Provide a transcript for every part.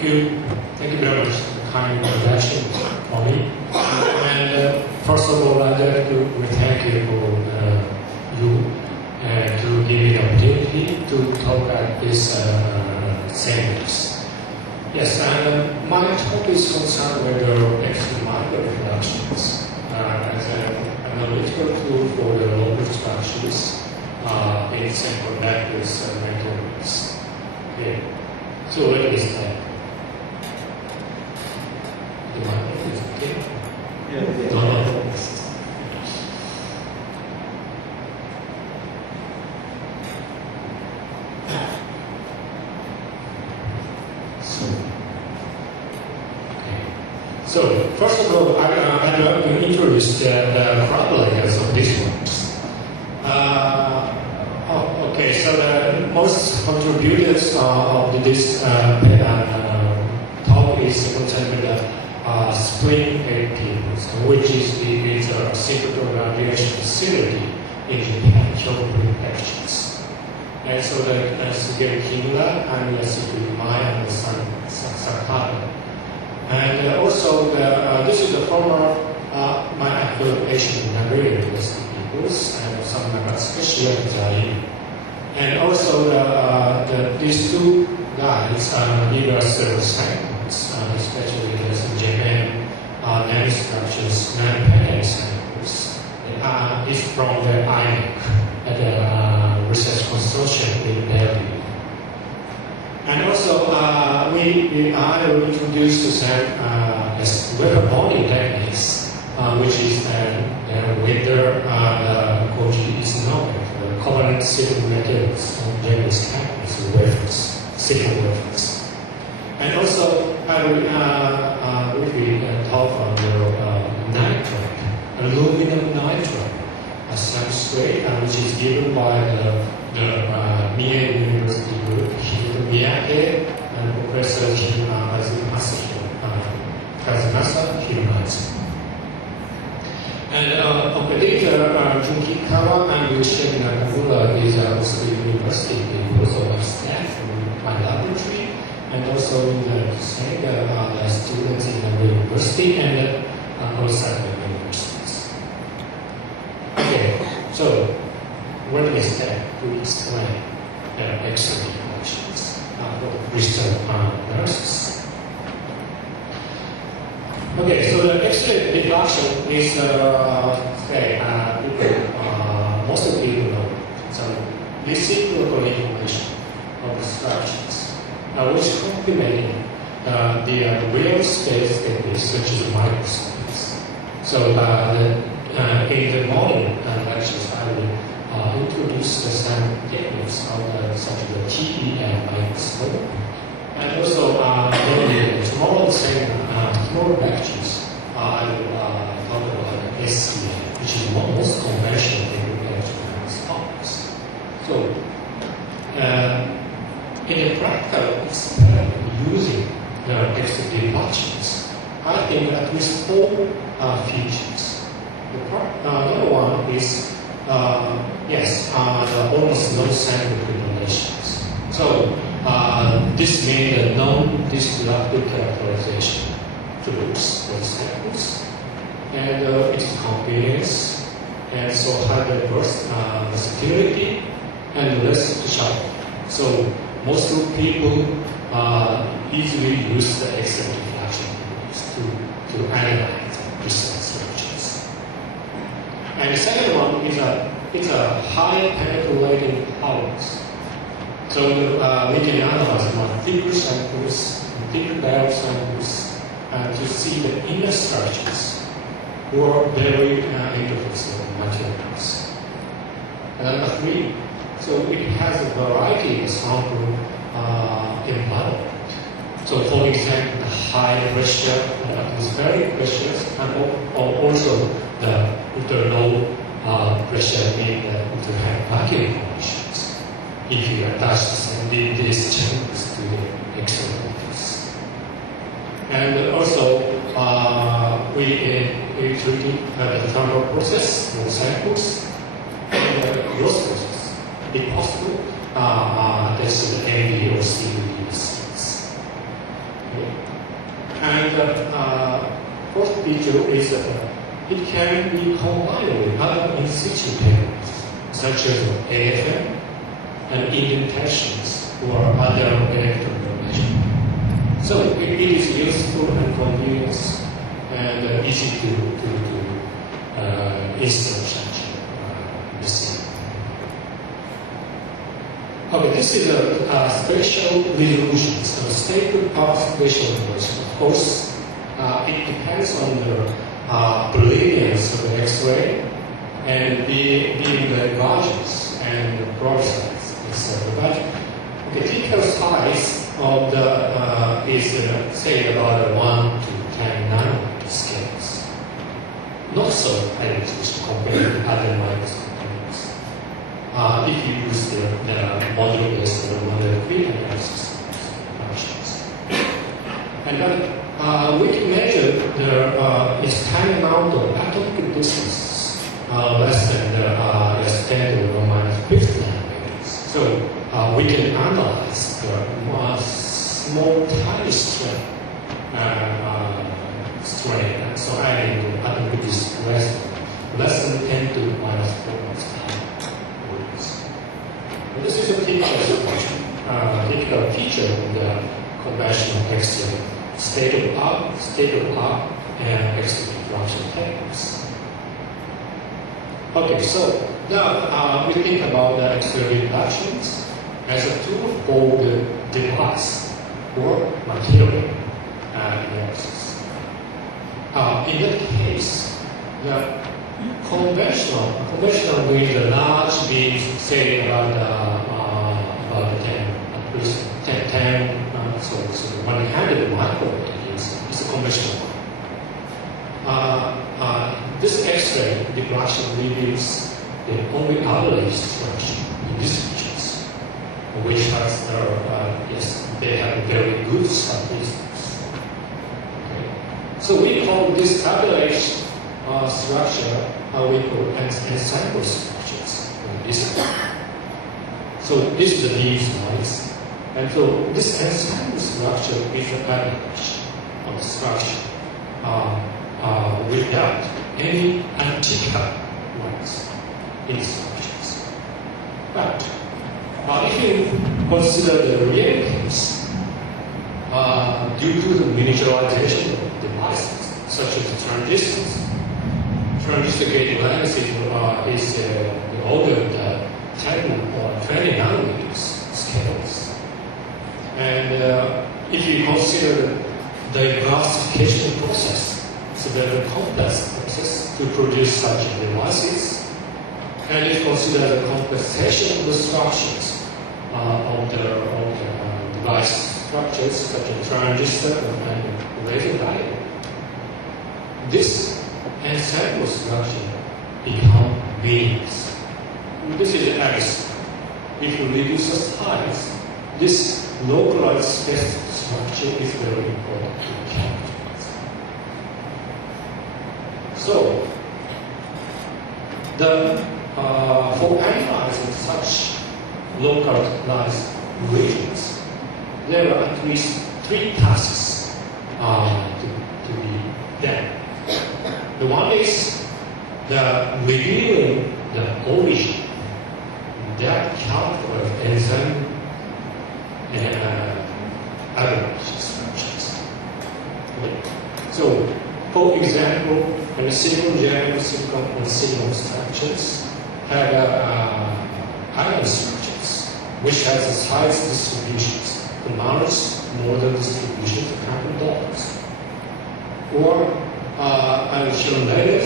Thank you. Thank you very much for the kind introduction for me. And first of all, I'd like to thank you for to give me the opportunity to talk at this seminars. Yes, and my talk is concerned with the microdiffractions as an analytical tool for the local structures in semiconductors and electronics. Okay. So what is that? The microphone is okay? Yeah. No. So, first of all, I'd like to introduce the chronologies of these ones. Okay, so the most contributors of this talk is concerned with the spring cables, which is a simple evaluation facility in Japan, Hyogo Prefectures. And so that's Kimura and Maya and Sakai. And also, this is the former my affiliation in Nagoya University peoples and some special design. And also, these two guys give us samples, especially in Japan, nanostructures, nanopattern samples. It's from the IIS at the Research Consortium in Belgium. And also, I will introduce some weapon bonding techniques, which is whether Koji is known for covalent silicon materials and various kinds of wafers, silicon wafers. And also, I will briefly talk on the nitride, aluminum nitride, a substrate which is given by the Mie University group, Miyake, and Professor Kazumasa Hiromatsu. And later, Junki Kawa and Yoshiki Nakamura is also in the university, also a staff in my laboratory, and also in the students in the university and outside the universities. Okay, so what is that to explain the X-ray functions for crystal nurses? Okay, so the X-ray diffraction is, most of people know. So reciprocal information of the structures, which complement the real space techniques, such as microscopes. So in the morning lectures, I will introduce some techniques of such as the TEM microscope. And also, tomorrow the same tomorrow lectures, I will talk about the SCA, which is the most conventional microscopes. So, in a practical experiment using the X-ray diffractions, I think at least four features. The other one is almost no sample accumulations. So this means a non-disruptive characterization tools for samples, and its convenience, and so high versatility and less sharp. So most of people easily use the X-ray diffraction to analyze precise structures. And the second one is it's a high penetrating powers. So we can analyze more thicker samples, thicker diode samples, to see the inner structures or very interface of materials. And number three, so it has a variety of sample environment. So for example, the high pressure is very precious, and also the low pressure means that to have vacuum conditions if you attach these chambers to the X-ray office. And also, we treated the thermal process for samples and the loss process. If possible, this is the ND or CVD seeds. And fourth feature is that it can be combined with other in situ techniques, such as AFM and indentations or other electrical measurement. So it is useful and convenient and easy to install such machine. Okay, this is a spatial resolution, so state-of-the-art spatial resolution. Of course, it depends on the brilliance of the X-ray and being the gauges and the probe size, etc. But the typical size of the is say about 1 to 10 nanometer scales. Not so high resolution compared to other microscope techniques. If you use the module-based or model-free analysis functions. And then we can measure the its tiny amount of atomic distance less than the standard or minus 50 nanometers. So we can analyze the small tiny strain. So I mean the atomic distance less than 10 to the minus 4 volts. This is a typical feature of the conventional X-ray state-of-the-art and X-ray diffraction techniques. Okay, so now we think about the X-ray diffractions as a tool for the device or material analysis. In that case, the conventional with the large beams, say about 10, at least 10, so 100 micrometer is a conventional one. This X-ray diffraction reveals the only average structure in these regions, which has yes, they have very good statistics. Okay. So we call this average structure we call ensemble structures in this. So this is the beam size. And so this ensemble structure is an average of the structure without any atypical ones in structures. But if you consider the real case, due to the miniaturization of devices, such as transistors, transistor gate length is the order of the 10 or 20 nanometers scales. And if you consider the diversification process, it's a very complex process to produce such devices, and if you consider the compensation of the structures of the device structures, such as transistor and laser diode, this ensemble structure become beams. This is X. If you reduce the size, this localized specific structure is very important to characterize. So, for analyzing such localized regions, there are at least 3 tasks to be done. The one is the revealing the origin that characterizes enzyme and average structures. Okay. So, for example, when a single gem, silicon structures have ion structures, which has a size distributions, the largest model distribution to carbon dots. Or I'll show later,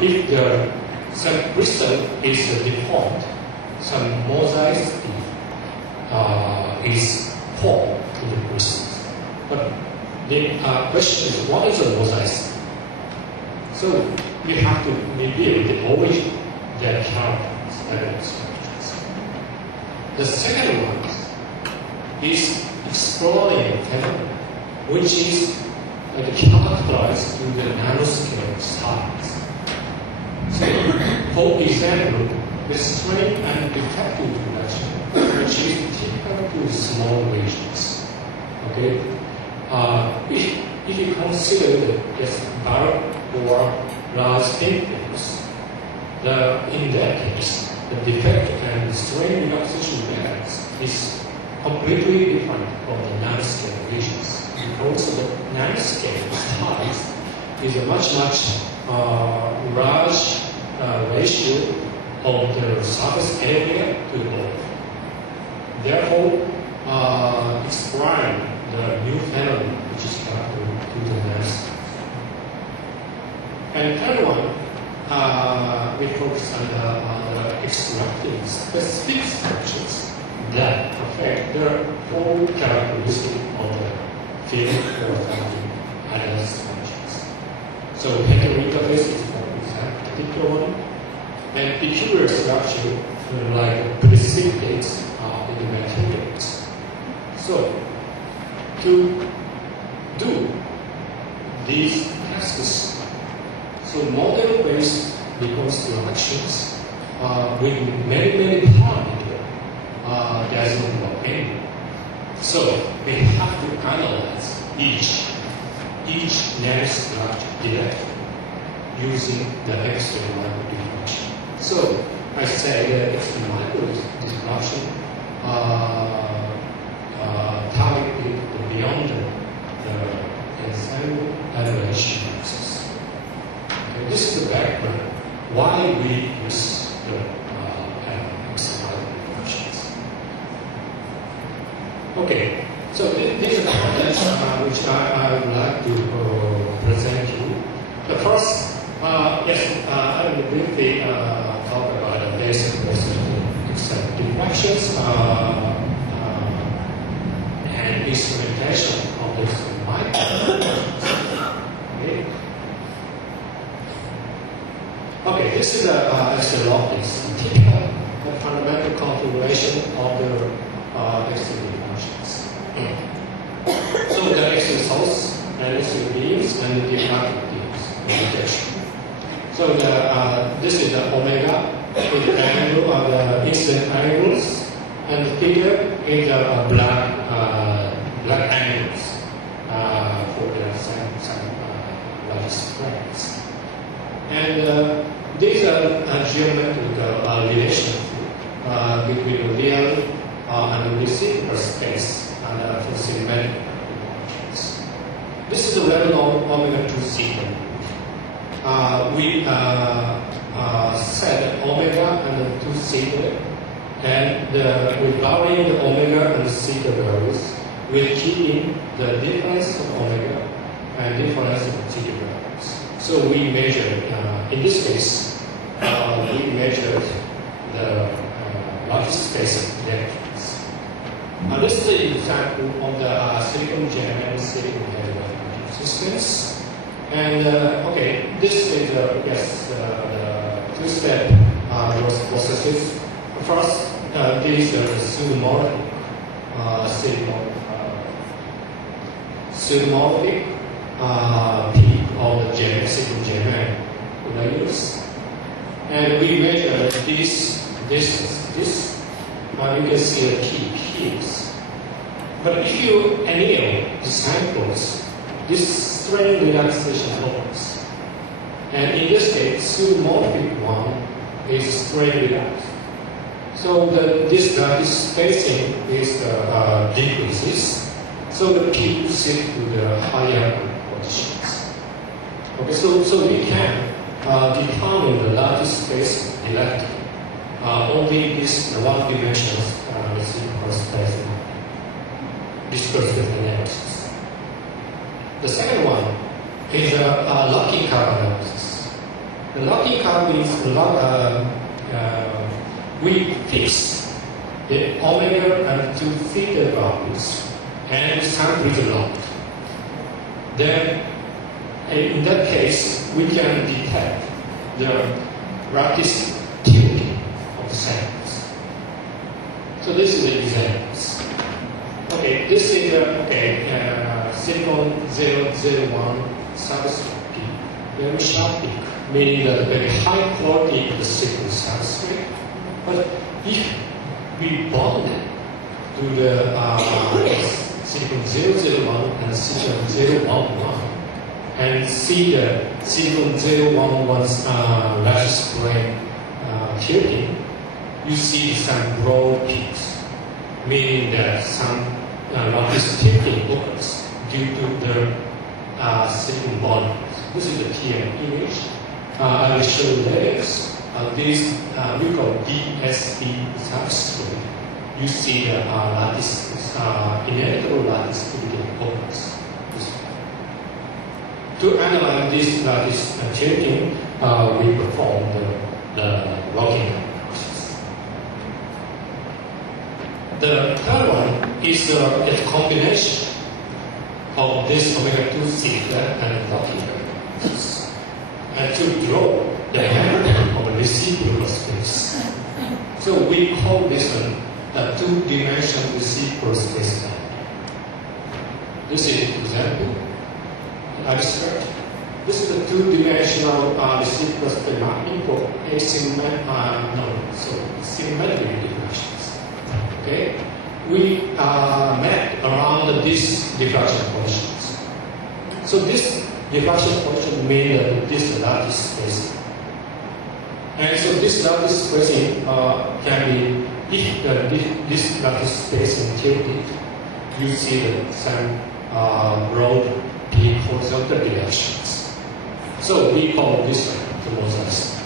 if the some crystal is deformed, some mosaic is formed to the crystals. But the question is, what is a mosaic? So we have to reveal the origin that characterizes average structures. The second one is exploring phenomenon, which is characterized through the nanoscale size. So, for example, the strain and diffraction reduction, which is typical to small regions. Okay, if you consider this bulk or large pimples, in that case, the defect and strain relaxation methods is completely different from the non-scale lesions, because the non-scale size is a much large ratio of the surface area to the body. Therefore, explain the new phenomenon which is connected to the non-scale. And third one, we focus on the extracting specific structures that affect the full characteristic of the field or affecting IIS functions. So heterointerface is one particular one, and peculiar structure like precipitates in the materials. So to do these tasks, so model-based reconstructions with many parameters doesn't work anymore. So we have to analyze each nanostructure directly using the X-ray microdiffraction. So I say that X-ray microdiffraction targeted beyond the enzyme evaluation process. Okay, this is the background why we use the X-ray microdiffractions. Okay, so these are the contents which I would like to present you. The first, I will briefly talk about the basic process of X-ray diffractions and instrumentation of this microdiffractions. Okay, this is X-ray optics, typical fundamental configuration of the X-ray diffractions. So the X-ray source and X-ray beams and the diffractive beams. So this is the omega with the angle of the incident angles, and the figure is the black angles for the same large spreads. And these are geometrical relations between the real and the reciprocal space and for symmetrical functions. This is the well-known omega-2 sequence. We set omega and 2 theta, and we vary the omega and theta values with keeping the difference of omega and difference of theta values. So we measured, in this case, we measured the largest space of electrons. This is an example of the silicon gem and silicon head systems. And okay, this is the two-step processes. First, these are the pseudomorphic peak of the silicon gem layers, and we measure this. You can see the peaks. But if you anneal the samples, this strain relaxation happens. And in this case, pseudomorphic one is strain relaxed. So this spacing is decreases. So the peak shift to the higher positions. Okay, so we can determine the largest space electron only this one-dimensional reciprocal space dispersive analysis. The second one is a locking curve analysis. The locking curve means we fix the omega and 2 theta values and sample is locked. Then, in that case, we can detect the lattice tilting of the samples. So this is the examples. Okay, this is silicon 001 substrate peak, very sharp peak, meaning the very high quality of the silicon substrate. But if we bond it to the silicon 001 and silicon 011, and see the silicon 011's lattice plane tilting, you see some broad peaks, meaning that some lattice tilting occurs due to the silicon bond. This is the TM image. I will show you later. This we call DSB substrate. You see the lattice, inevitable lattice tilting occurs. To analyze this lattice tilting, we perform the locking analysis. The third one is a combination of this omega-2 sigma and locking analysis, and to draw the diameter of the reciprocal space. So we call this one the two-dimensional reciprocal space diameter. This is an example. Abstract. This is a two-dimensional reciprocal space mapping for symmetric diffractions. Okay, we map around these diffraction coefficients. So this diffraction coefficient means that this lattice spacing, and so this lattice spacing can be, if this lattice spacing tilted, you see that some broad peak horizontal directions. So we call this one the mosaic.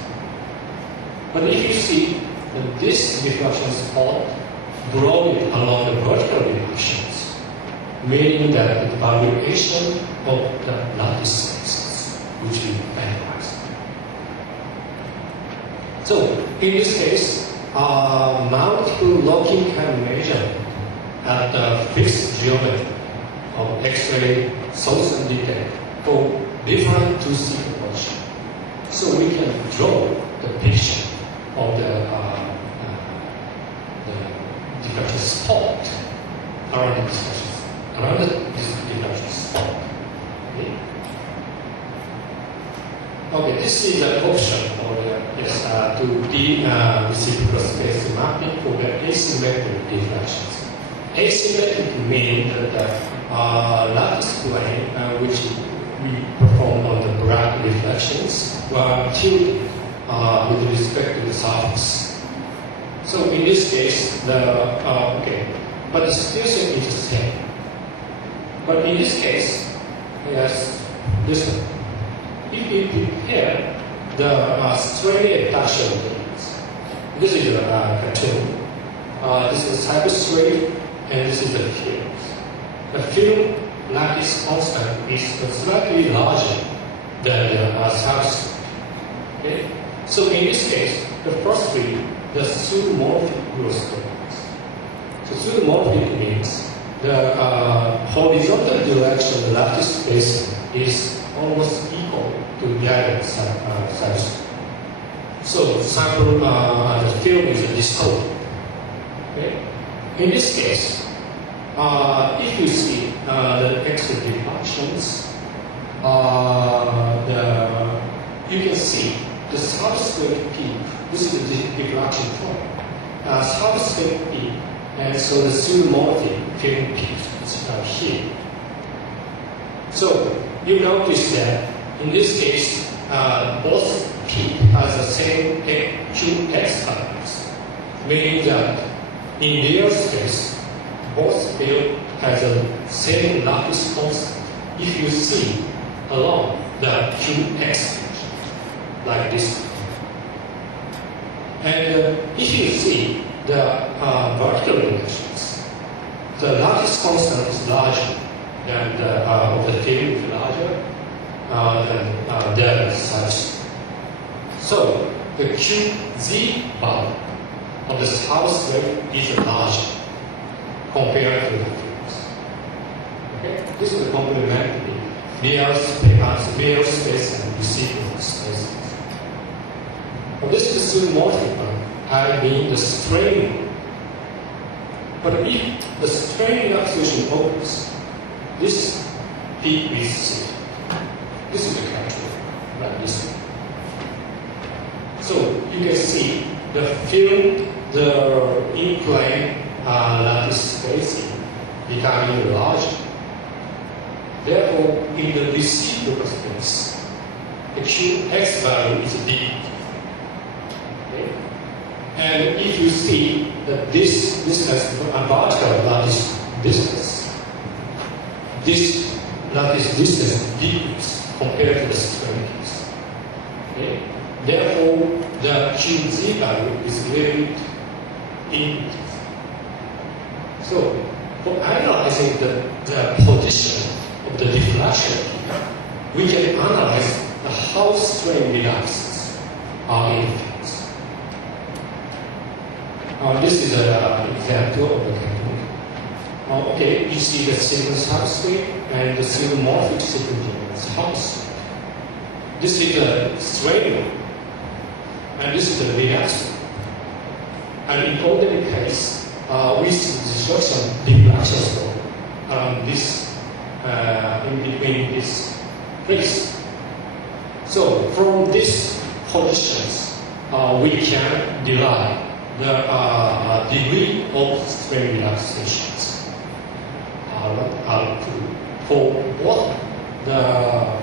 But if you see that this diffraction spot broadly along the vertical directions, meaning that the valuation of the lattice spaces, which we analyze. So in this case, multiple locking can measure at the fixed geometry of X-ray source and detail for different two-sigma motion. So we can draw the picture of the diffraction spot around this diffraction spot. Okay, this is an option for to be reciprocal space mapping for the asymmetric diffractions. Asymmetric means that the lattice plane, which we perform on the black reflections, were tilted with respect to the surface. So in this case, but the situation is the same. But in this case, yes, this one. If we prepare the straight dash of things, this is a cartoon. This is a substrate, and this is the film. The film lattice constant is slightly larger than the substrate. Okay? So in this case, the first three, the pseudomorphic growth patterns. So pseudomorphic means the horizontal direction of the lattice spacing is almost equal to the other substrate. So sample the film is distorted. Okay? In this case, if you see the X-ray diffractions, you can see the substrate peak. This is the diffraction point. Substrate peak, and so the pseudomorphic film peak is here. So you notice that in this case, both peak has the same QX values, meaning that in real space, both field has the same lattice constant if you see along the QX like this. And if you see the vertical directions, the lattice constant is larger than the field is larger than the substrate. So the QZ value of the substrate is larger compared to the fields. Okay? This is a complementary real space and reciprocal space. But this is the pseudomorphic one. I mean the strain. But if the strain absolution occurs, this peak is zero. This is the character, like this one. So you can see the film, the in-plane lattice spacing becoming larger. Therefore, in the reciprocal space, the Qx value is big. Okay? And if you see that this has a vertical lattice distance, this lattice distance decreases compared to the extremities. Okay? Therefore, the Qz value is very infinite. So, for analyzing the position of the diffraction, we can analyze how strain relaxes are in the fields. This is an example of the technique. Okay, you see the single substrate and the single morphic sequential substrate. This is the strain, and this is the relaxation. And in ordinary case, we see diffraction slope around this, in between this place. So from these positions, we can derive the degree of strain relaxations for both the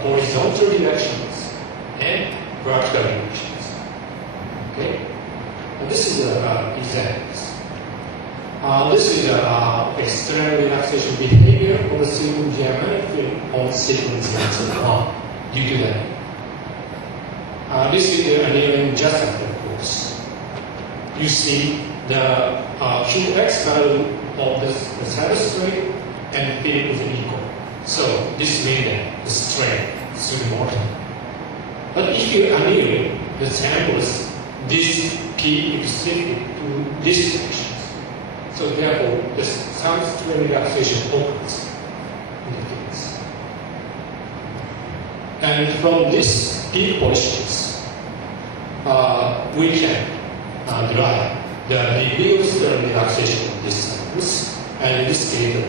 horizontal directions and vertical directions. Okay, and this is the examples. This is the external relaxation behavior of the single geometric field on sequencing due to that. This is the annealing adjustment, of course. You see the Qx value of the substrate and field is equal. So this means that the strain is immortal. But if you anneal the samples, this P is shifted to this direction. So therefore, some strain relaxation occurs in the fields. And from these P positions, we can derive the degree of strain relaxation of these samples, and in this case, the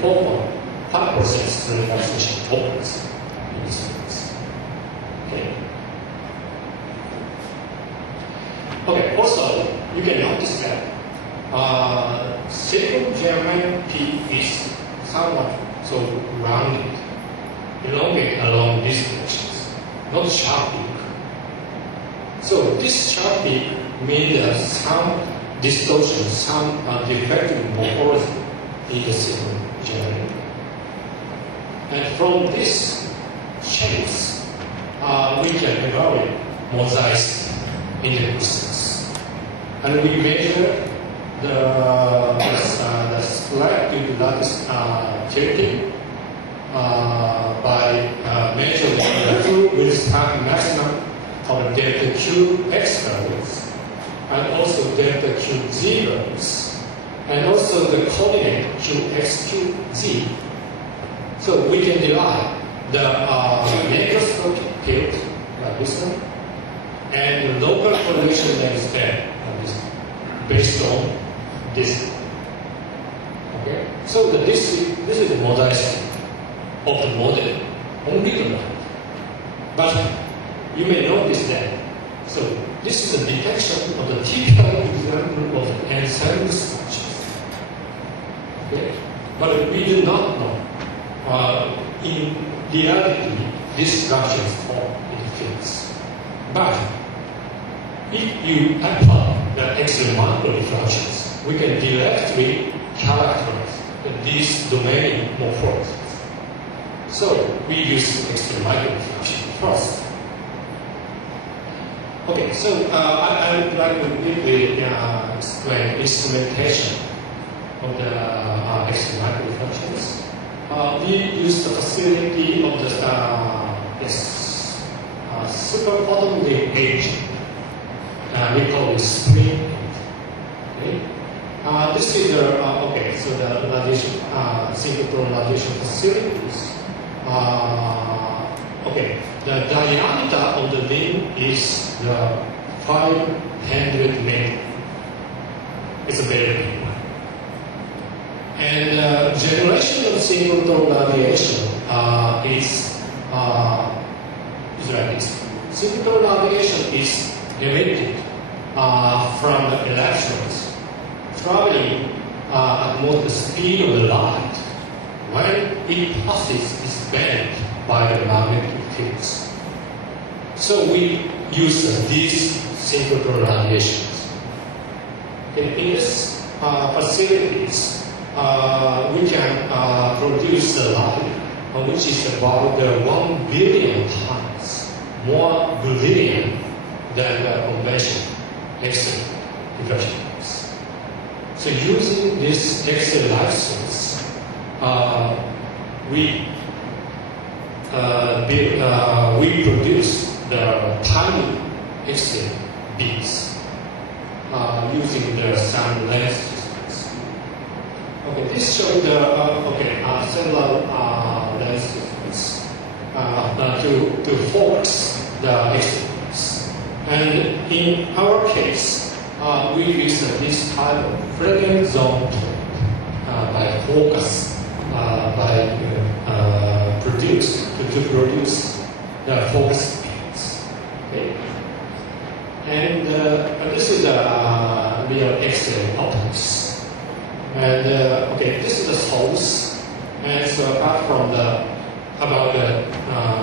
24.5% strain relaxation occurs in these fields. Okay. Okay. Also, you can notice that silicon geometry P is somewhat so rounded, elongated along these directions, not sharp peak. So this sharp peak means that some distortion, some defective morphology in the silicon geometry. And from these shapes, we can evaluate mosaic in the distance. And we measure the selective lattice tilting by measuring the true with maximum of delta Qx values, and also delta Qz values, and also the coordinate Qx/Qz. So we can derive the macroscopic tilt like this one, and the local correlation that is there based on this. Okay, so this is the mosaic of the model, only the model. But you may notice that. So this is a detection of the typical example of ensemble structures. Okay, but we do not know in reality these structures form in the fields. But if you apply the X-ray microdiffractions, we can directly characterize these domain morphologies. So we use X-ray microdiffraction first. Okay, so I would like to briefly explain instrumentation of the X-ray microdiffractions. We use the facility of the superphoton aging. We call it spring. Okay. This is the so the radiation, synchrotron radiation facilities. The diameter of the limb is the 500 meters. It's a very big one. And generation of synchrotron radiation is like this. Synchrotron radiation is emitted from the electrons traveling at most the speed of the light when it passes its band by the magnetic fields. So we use these synchrotron radiations. In these facilities, we can produce the light which is about 1 billion times more brilliant than the conventional X-ray diffraction. So using this X-ray light source, we produce the tiny X-ray beams using the sound lens systems. Okay, this shows the cellular lens systems to focus the X-ray beams. And in our case, we use this type of Freudian zone by focus, to produce the focus beams. Okay? And this is the real X-ray optics. And this is the source. And so apart from about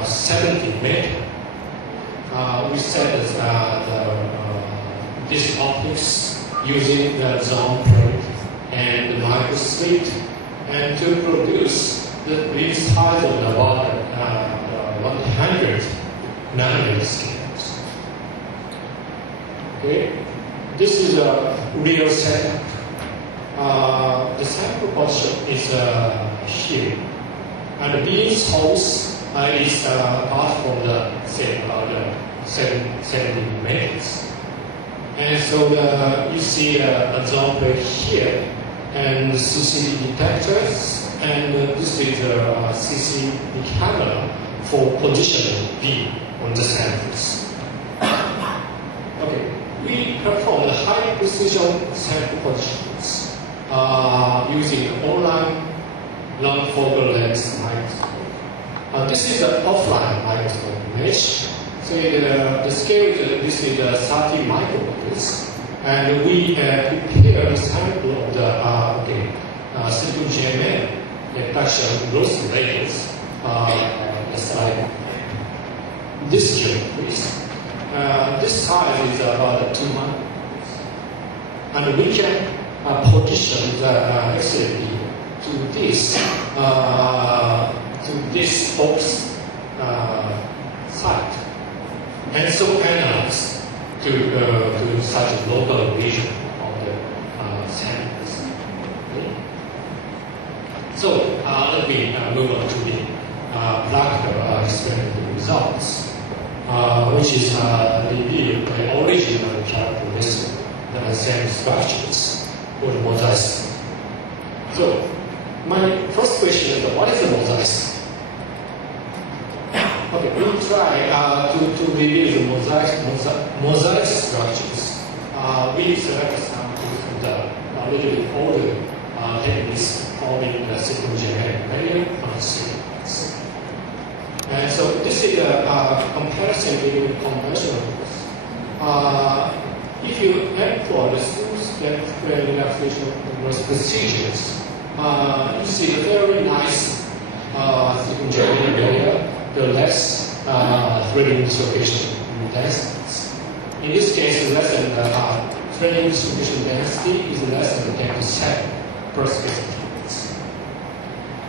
70 meters, we set this optics using the zone probe and the microsleeve, and to produce the beam size of about 100 nanometer scales. Okay, this is a real setup. The sample position is here, and the beam source is apart from the 70 meters. And so you see a zone plate here, and CCD detectors, and this is a CCD camera for positioning beam on the samples. Okay, we perform the high precision sample positions using online long focal length microscope. This is the offline microscope image. So the scale is 30 micrometers, and we prepare the sample of the silicon GMM diffraction growth rates. Slide. This please. This size is about 2 micrometers, and we can position the X-ray beam to this box site. And so analyze to such a local region of the samples. Okay? So let me move on to the practical experimental results, which is reveal the original characteristics of the same structures for the mosaic. So my first question is, what is a mosaic? Okay, we try to reveal the mosaic structures. We select samples from the little bit older techniques forming the silicon GMM layer on sequence. And so this is a comparison between conventional tools. If you employ the two-step relaxation procedures, you see a very nice silicon GMM layer, the less threading distribution densities. In this case, less than threading distribution density is less than 10% per space.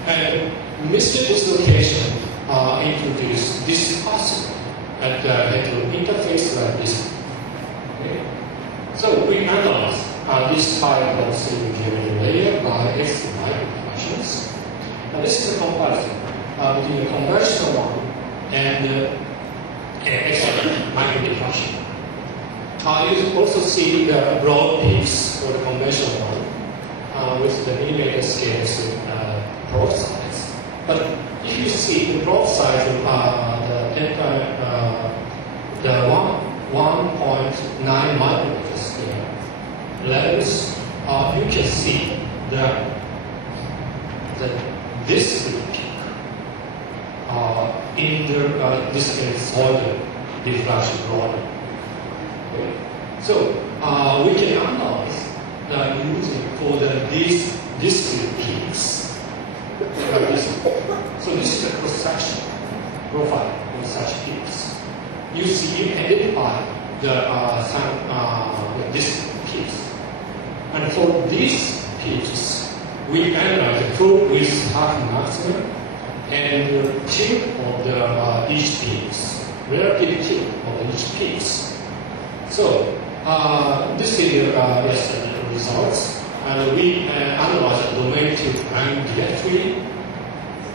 And Mr. Dislocation introduced this possible at the interface like this. Okay? So we analyze this type of silicon GMM layer by X microdiffractions. Now this is a comparison between the conventional one and microdiffraction. You also see the broad peaks for the conventional one with the millimeter scales Prof size. But if you see the Prof size of the 1.9 micrometer scale levels, you can see that this peak in this case solid diffraction problem. Okay. So we can analyze using for the these discrete peaks. Like this. So this is the cross-section profile of such peaks. You identify the discrete peaks. And for these peaks, we analyze the full width half maximum and the tilt of the each peaks, relative tilt of each peaks. So this is the results, and we analyze the domain tilt and directly,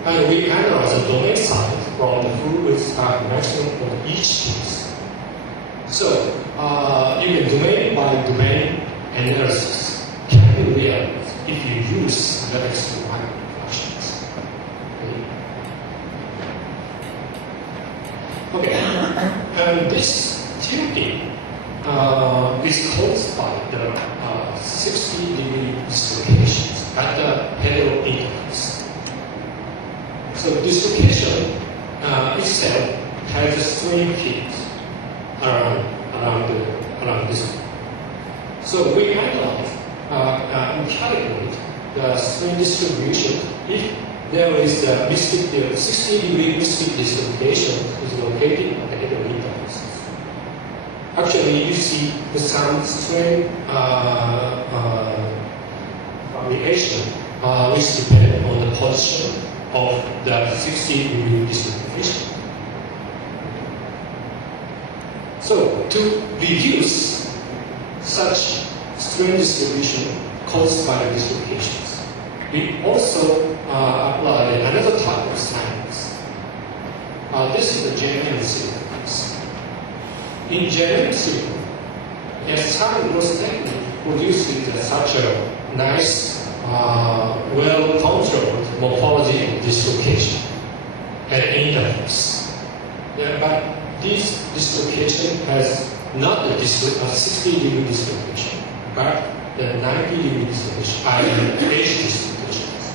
and we analyze the domain size from the full width half maximum of each piece. So you can domain by domain analysis can be realized if you use the extra microdiffractions. Okay, and this tilting is caused by the 60-degree dislocations at the pedal interface. So dislocation itself has a strain field around this one. So we analyze and calculate the strain distribution if there is a 60-degree mystic dislocation is located at the head of interface. Actually, you see the sound strain variation which depends on the position of the 60-degree dislocation. So to reduce such strain distribution caused by the dislocations, we also apply another type of science. This is the JM sequence. In JM sequence, a sound growth technique produces such a nice, well-controlled morphology of dislocation at interface. Yeah, but this dislocation has not the 60-degree dislocation, but the 90-degree dislocation, edge dislocations.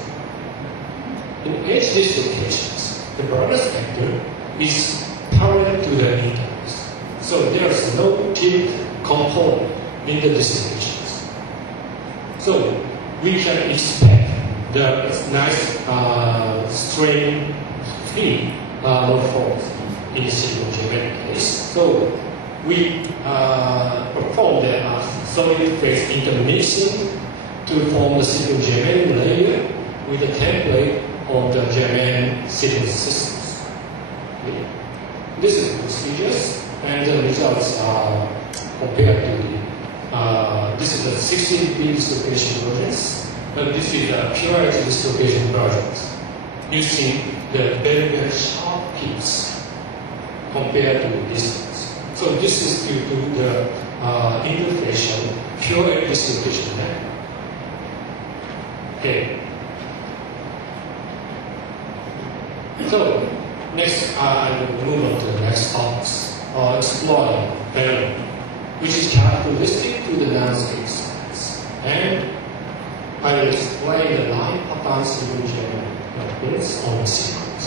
In edge dislocations, the broader spectrum is parallel to the interface, so there is no tilt component in the dislocations. So we can expect the nice strain free morphology in a single geometric case. So we perform the solid phase intermixing to form the single geometric layer with a template of the geometric sequence systems. Okay. This is the procedures, and the results are compared to the this is a 60-degree dislocation versions, and this is a pure edge dislocation versions using the very, very sharp peaks compared to the distance. So this is due to the interfacial pure edge dislocation method. Okay. So next, I will move on to the next topics. Exploring failure, which is characteristic to the landscape science, and I will explain the line patterns illusion based on the sequence.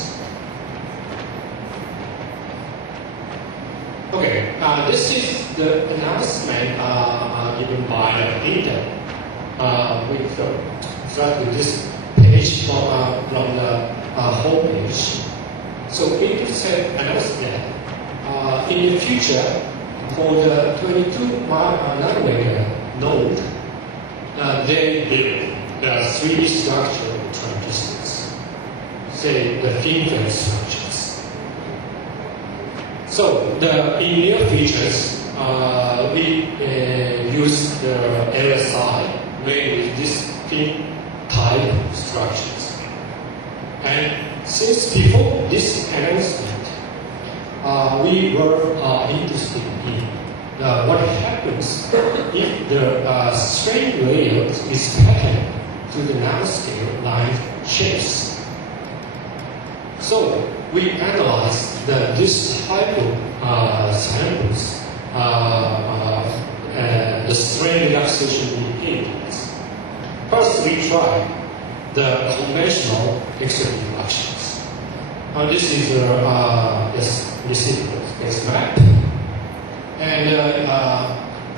Okay, this is the announcement given by Intel with exactly this page from the home page. So Intel said announcement in the future for the 22-nanometer node, they build the 3D structure of transistors, say the FinFET structures. So in near features, we use the LSI made with this thin type structures. And since before this announcement, we were interested in what happens if the strain layout is patterned to the nanoscale line shapes. So we analyzed this type of samples, the strain relaxation behaviors. First, we tried the conventional X-ray diffractions. This is this map, and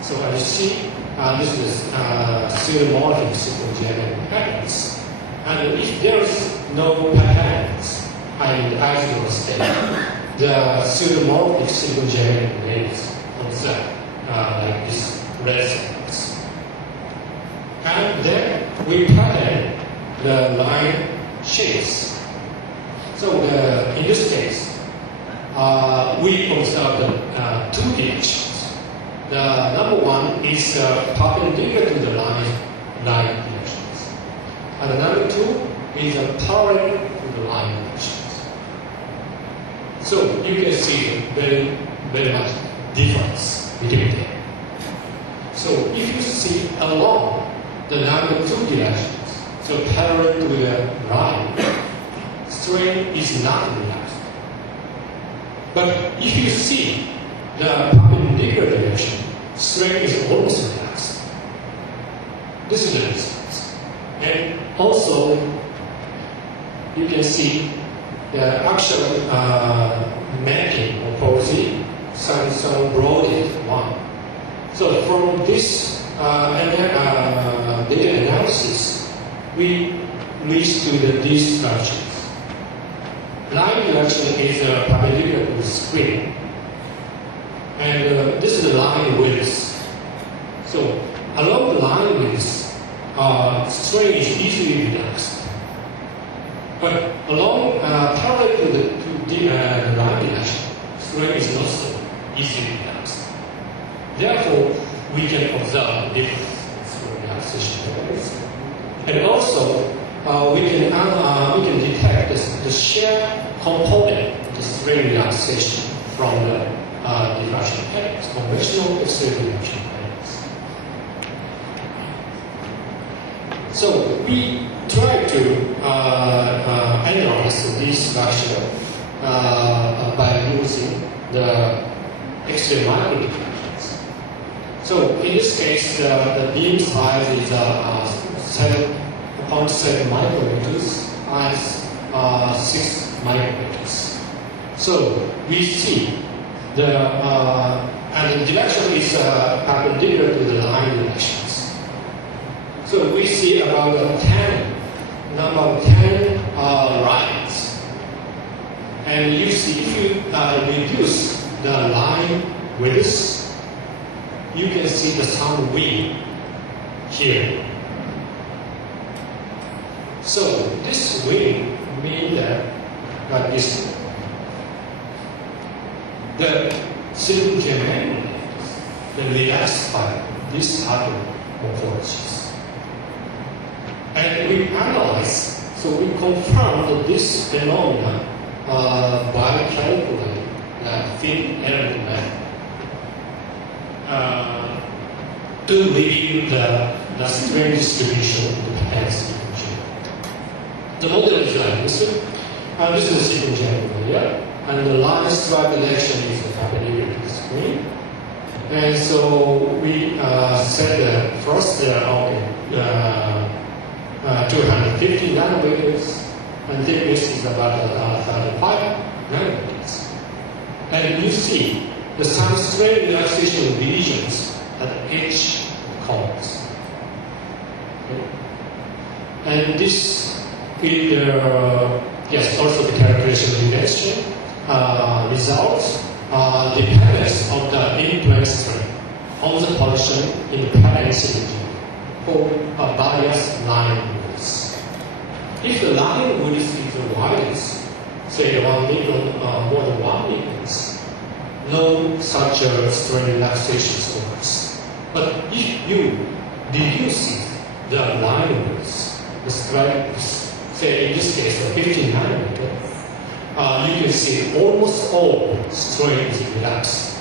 so as you see, this is pseudomorphic supergeometric patterns. And if there is no patterns, in the ideal state, the pseudomorphic supergeometric layers observed like this red circles. And then we pattern the line shapes. So in this case, we observe two directions. The number one is perpendicular to the line directions. And the number two is parallel to the line directions. So you can see very, very much difference between them. So if you see along the number two directions, so parallel to the line, strain is not relaxed. But if you see the perpendicular direction, strain is almost relaxed. This is the response. And also, you can see the actual mapping or posing, some broadened one. So from this data analysis, we reach to these structures. Line direction is perpendicular to the screen. And this is the line width. So along the line width, strain is easily relaxed. But along parallel to the line direction, strain is not so easily relaxed. Therefore, we can observe difference in relaxation levels. And also, we can detect the shear component of the strain relaxation from the diffraction patterns, conventional X-ray diffraction patterns. So we try to analyze this structure by using the X-ray microdiffractions. So in this case, the beam size is 7.7 micrometers times 6 micrometers. So we see and the direction is perpendicular to the line directions. So we see about 10 lines. And you see, if you reduce the line width, you can see the sound wing here. So this wing means that the pseudogeometric, the relaxed part, this type of morphologies. And we analyze, so we confirm that this phenomenon by calculating the field element method to reveal the strain distribution of the patterns. The model is like this. This is the sequential layer. And the line stripe direction is the perpendicular to the screen. And so we set the first 250 nanometers, and thickness is about 35 nanometers. And you see the some strain relaxation regions at each columns. Okay. And this is also the characterization dimension. Results depends on the in-plane strain on the position in the pattern symmetry for various line widths. If the line width is the widest, say 1 million, more than 1 million, no such strain relaxation occurs. But if you reduce the line width, the strain, say in this case 15 nanometer, you can see almost all strain is relaxed.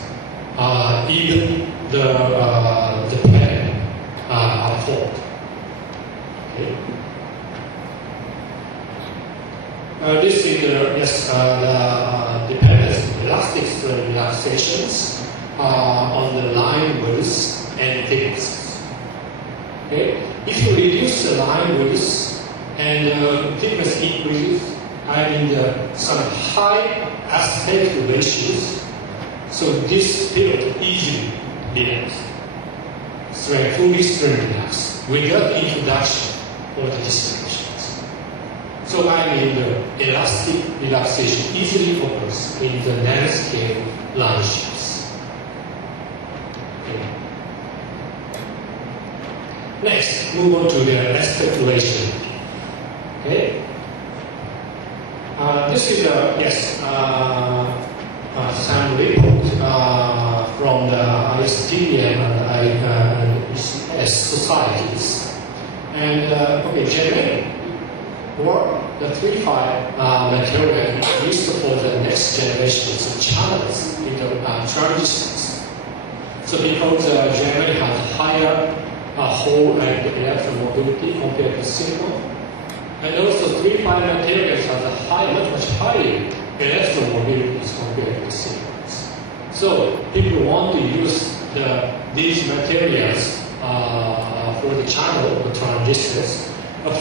Even the pattern are formed. Okay. This is the dependence elastic strain relaxations on the line width and thickness. Okay. If you reduce the line width and thickness increases, some high aspect ratios, so this field easily relaxed. fully strain relax without introduction of the dislocations. So I mean the elastic relaxation easily occurs in the nanoscale line shapes. Okay. Next, move on to the aspect-relation. Okay. This is some report from the ISDM and IIS societies. And generally, or the 3-5 material used for the next generations of channels in the transistors. So because generally has higher hole and electron mobility compared to silicon. And also 3-5 materials have much higher electron mobilities compared to silicons. So people want to use these materials for the channel or transistors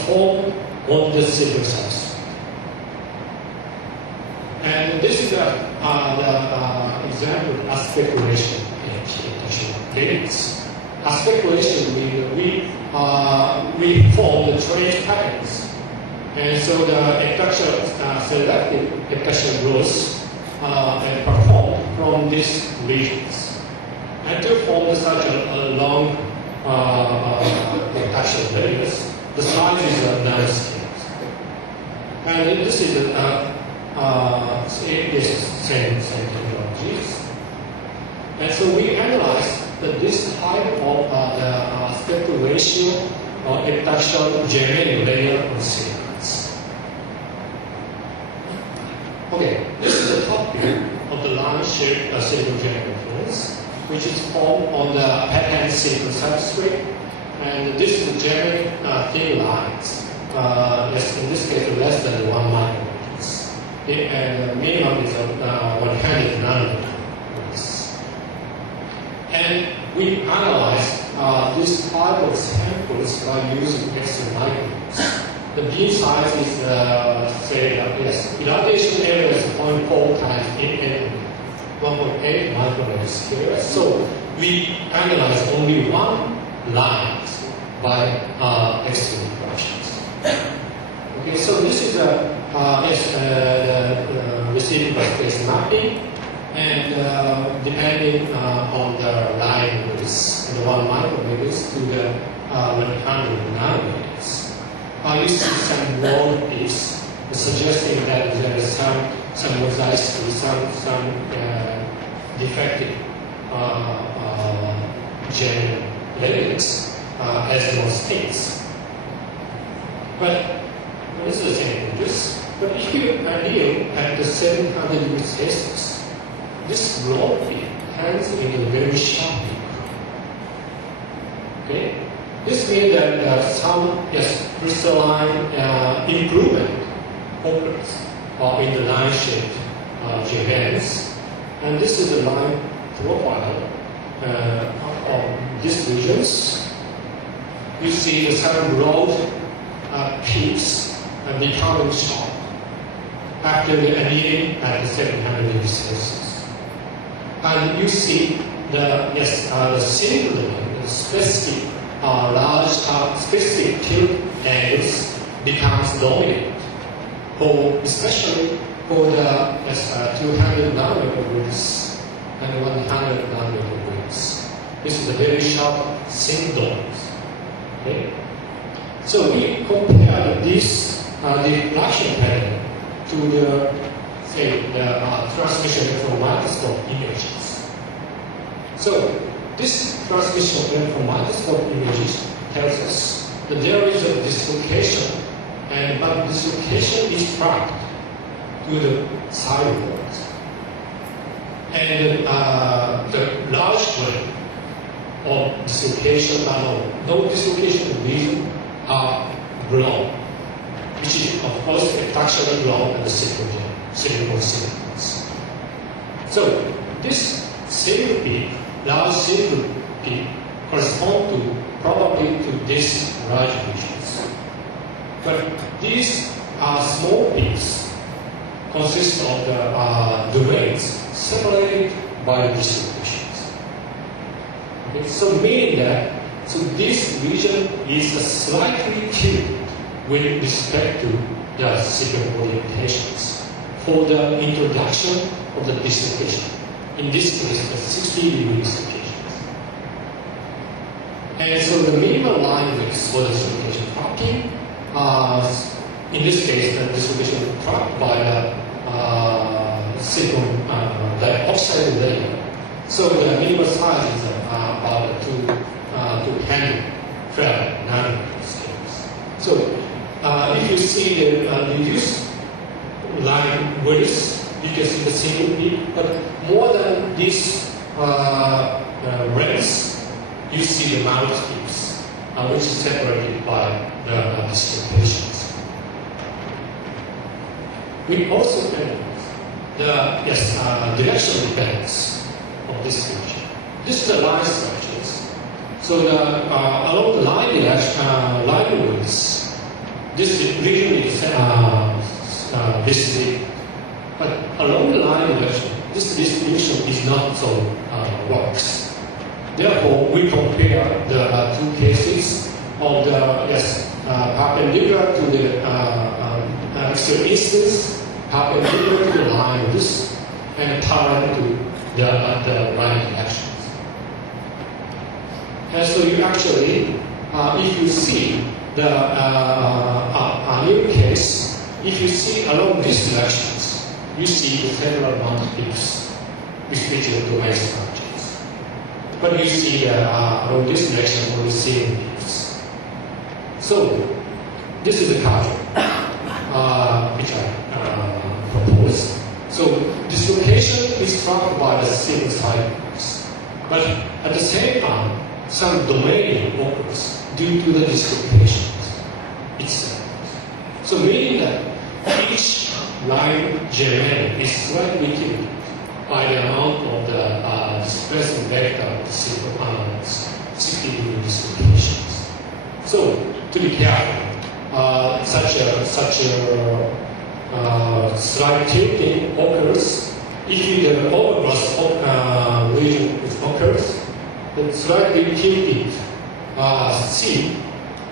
form on the silicon substrate. And this is the example of aspect relation limits. Aspect relation means we form the trench patterns. And so the selective epitaxial growth and performed from these regions. And to form such a long epitaxial layers, the size is nanoscale. And this is same technologies. And so we analyzed that this type of the aspect ratio or epitaxial germanium layer on silicon. Okay, this is the top view of the line-shaped silicon germanium fields, which is formed on the patterned silicon substrate, and this is the germanium thin lines. In this case, less than 1 micrometers. And the minimum is 100 nanometers. And we analyzed this type of samples by using X-ray microscopes. The beam size is, irradiation area is 0.4 times 1.8 micrometer square. So we analyze only one line by X-ray diffractions. Okay, so this is the receiving space mapping, and depending on the line width and 1 micrometers to the 100 nanometers. You see some wall piece suggesting that there is some mosaicity, some defective germanium layers as most states. But this is the same this. But if you deal at the 700 degrees Celsius, this broad peak turns into a very sharp peak. Okay? This means that some crystalline improvement occurs in the line-shaped germaniums. And this is the line profile of these regions. You see some broad peaks becoming sharp after the annealing at the 700 degrees Celsius. And you see the silicon, the specific large specific tilt angles becomes dominant, especially for the 200 nanometer widths and 100 nanometer widths. This is a very sharp syndromes. Okay? So we compare this diffraction pattern to the transmission from microscope images. So this transmission from microscope images tells us that there is a dislocation, but dislocation is tracked to the side walls. And the large weight of dislocation no dislocation region are grown, which is of course epitaxially grown at the silicon silicons. So this silicon peak, large silicon peak, correspond to probably to these large regions. But these small peaks consist of the domains separated by the dislocations. Okay, so meaning that So this region is slightly tilted with respect to the silicon orientations for the introduction of the dislocation. In this case, the 60-degree dislocations. And so the minimum line width for the dislocation cracking, in this case, the dislocation cracked by the silicon dioxide layer. So the minimum size is about 210 nanometers. So if you see the reduced line width, you can see the single peak, but more than this length, you see the mount peaks, which is separated by the dislocations. We also analyze the directional balance of this region. This is the line structures. So along the line direction, line width, this region is this big. But along the line direction, this distribution is not so works. Therefore, we compare the two cases of the perpendicular to the axial instance, perpendicular to the line width, and parallel to the line directions. And so you actually, if you see the new case, if you see along these directions, you see the several amount of peaks with which the domain structures. But you see along this direction only single peaks. So this is the cartoon which I proposed. So dislocation is tracked by the single side peaks. But at the same time, some domain occurs due to the dislocations itself. So meaning that each line germane is slightly tilted by the amount of the displacement vector of the 60-degree dislocations. So to be careful, such a slight tilting occurs if the overgrowth region occurs. The slightly tilted C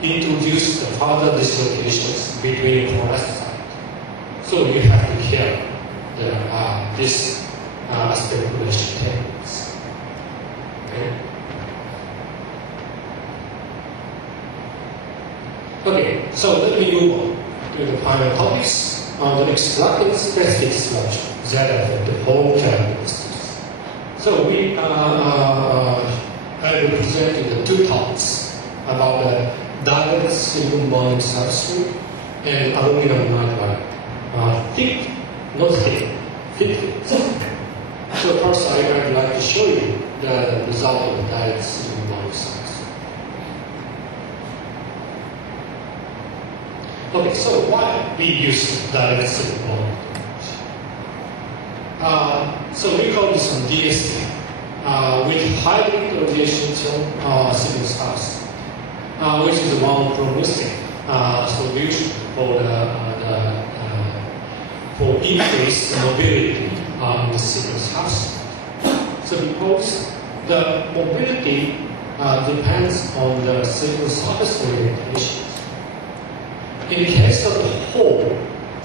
introduce the further dislocations between forest. So you have to care this speculation techniques. Okay, so let me move on to the final topics on the extracting specific structure that are the whole characteristics. So I will present you the two talks about the direct silicon bonding substrate and aluminum nitride. Thick, not thick, thick. So first I'd like to show you the result of the direct silicon bonding substrate. Okay, so why we use direct silicon bonding? So we call this one DST, with hybrid radiation silicon stars, which is one promising solution for increased mobility in the silicon substrate. So because the mobility depends on the silicon surface orientation. In the case of the hole,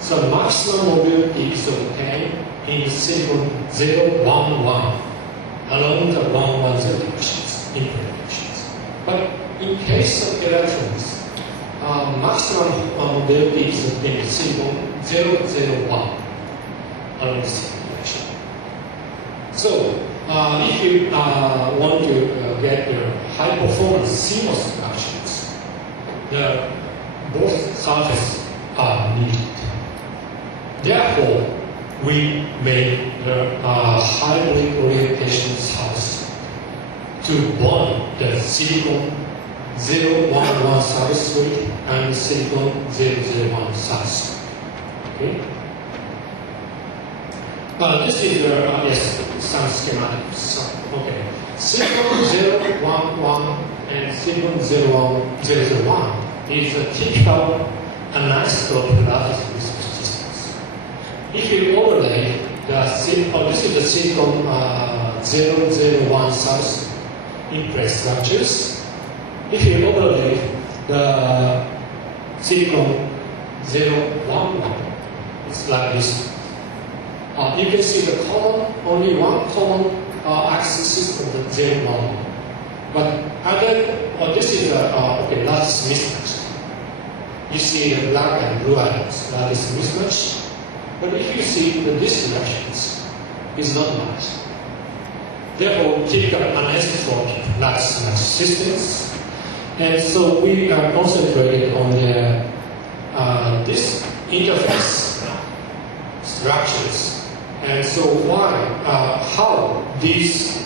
the maximum mobility is obtained in the silicon 0, 1, 1 along the 1, 1, 0 directions, imperfections. But in case of electrons, maximum mobility is obtained in silicon 0, 0, 1 along the same direction. So if you want to get the high performance CMOS reactions, both surfaces are needed. Therefore, we made the hybrid orientation substrate to bond the silicon 011 substrate and silicon 001 substrate. Okay? This is some schematics. Okay. Silicon 011 and silicon 001 is a typical anisotropic lattice resistance. If you overlay this is the silicon 001 substrate in plate structures, if you overlay the silicon 011, it's like this. You can see the only one common axis of the 011. But this is the lattice mismatch. You see the black and blue atoms, lattice mismatch. But if you see the directions, it's not much. Therefore, typical anisotropic lattice match systems. And so we are concentrated on this interface structures. And so how these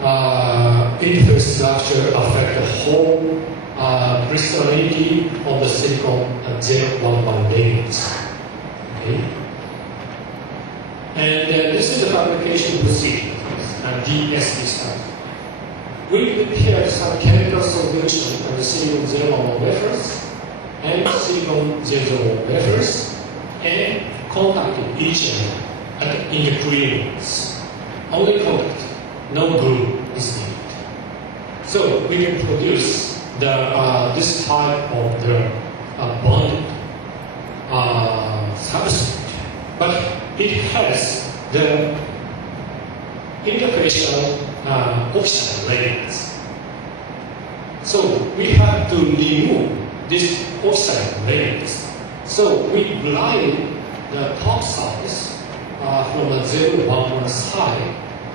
interface structure affect the whole crystallinity of the silicon 011 layers. Okay? And this is the fabrication procedure, DSP style. We prepared some chemical solution of the silicon 011 wafers and silicon 001 wafers and contacted each other in the clearance. Only contact, no glue is needed. So we can produce this type of the bonded substrate, but it has the interfacial oxide layers. So we have to remove these oxide layers. So we blind the top size from the 011 side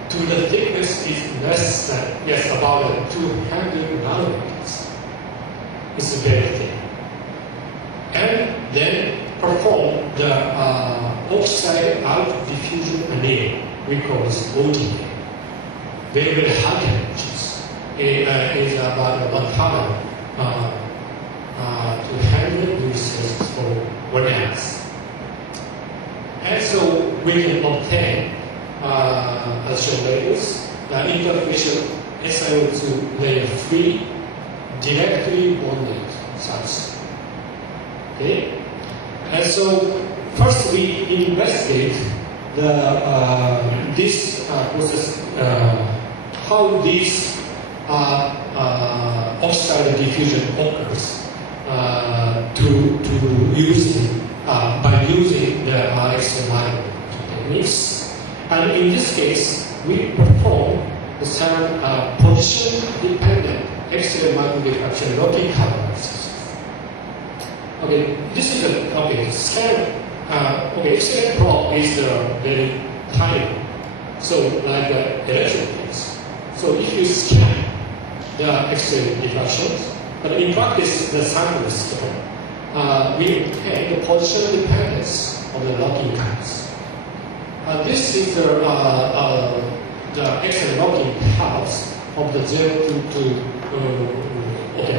to the thickness is less than, about 200 nanometers. It's very thin. And then perform the oxide out diffusion annealing. We call this OTA. Very, very high temperatures. It is about 1,000 to 100 degrees Celsius for 1 ounce. And so we can obtain, as shown later, the interfacial SiO2 layer 3 directly bonded substrate. Okay? And so first we investigate this process, how this oxide diffusion occurs by using the X-ray microdiffraction techniques. And in this case, we perform some position-dependent X-ray microdiffraction locking analysis. Okay, this is a scan. X-ray probe is very tiny, so like electron beams. So if you scan the X-ray diffractions, but in practice the sample is small, we obtain the position dependence of the locking times. This is the X-ray locking paths of the 0 to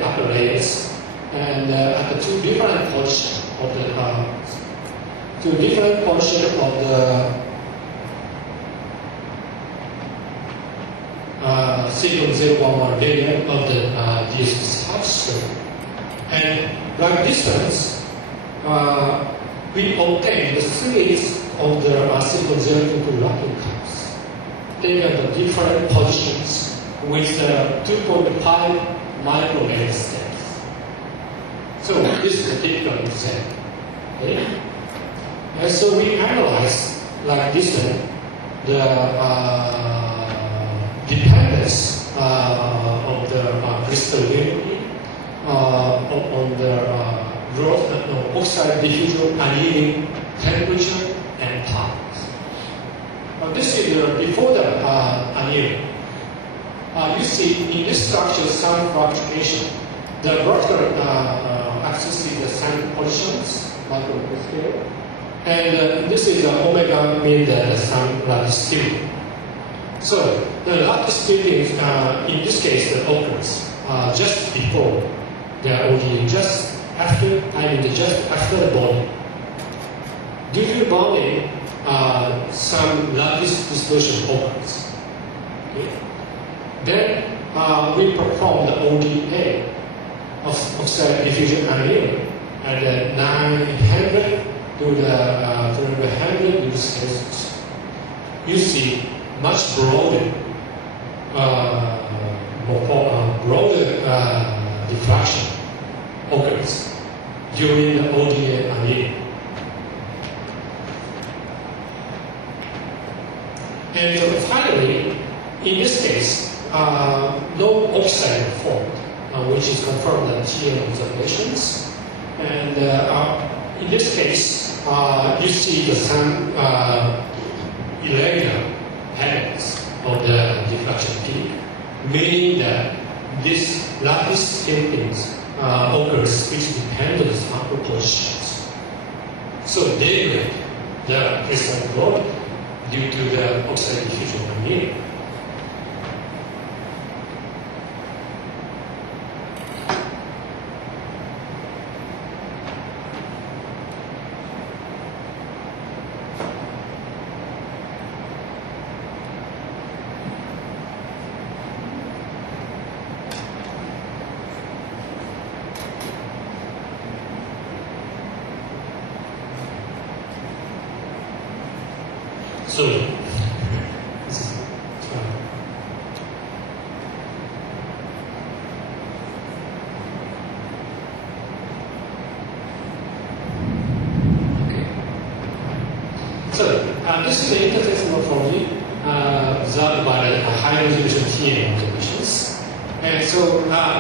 upper layers, and at the two different positions of the silicon 011 layer of the DSP substrate. And like distance, we obtain the series of the silicon 022 locking times. They are the different positions with 2.5 microlayer steps. So this is a typical example. Okay? And so we analyze like this one, the dependence of the crystallinity on the growth oxide diffusion annealing temperature and time. This is before the annealing. You see in this structure some fluctuation. The vertical axis is the sand positions, microscale, and this is the omega mean the sun lattice splitting. So the lattice splitting in this case occurs just before the ODA, just after the bonding. Due to bonding, some lattice dispersion occurs. Okay. Then we perform the ODA of oxide diffusion annealing at 900 to the 300 degrees Celsius. You see much broader diffraction occurs during the ODA annealing. And finally, in this case, no oxide formed, which is confirmed in TM observations. And in this case, you see some irregular patterns of the diffraction peak, meaning that this lattice tapings occurs which depend on the sample positions. So they degrade the crystal growth due to the oxide diffusion annealing. So, this is okay. So, this is the interface morphology observed by the high resolution TM observations. And so,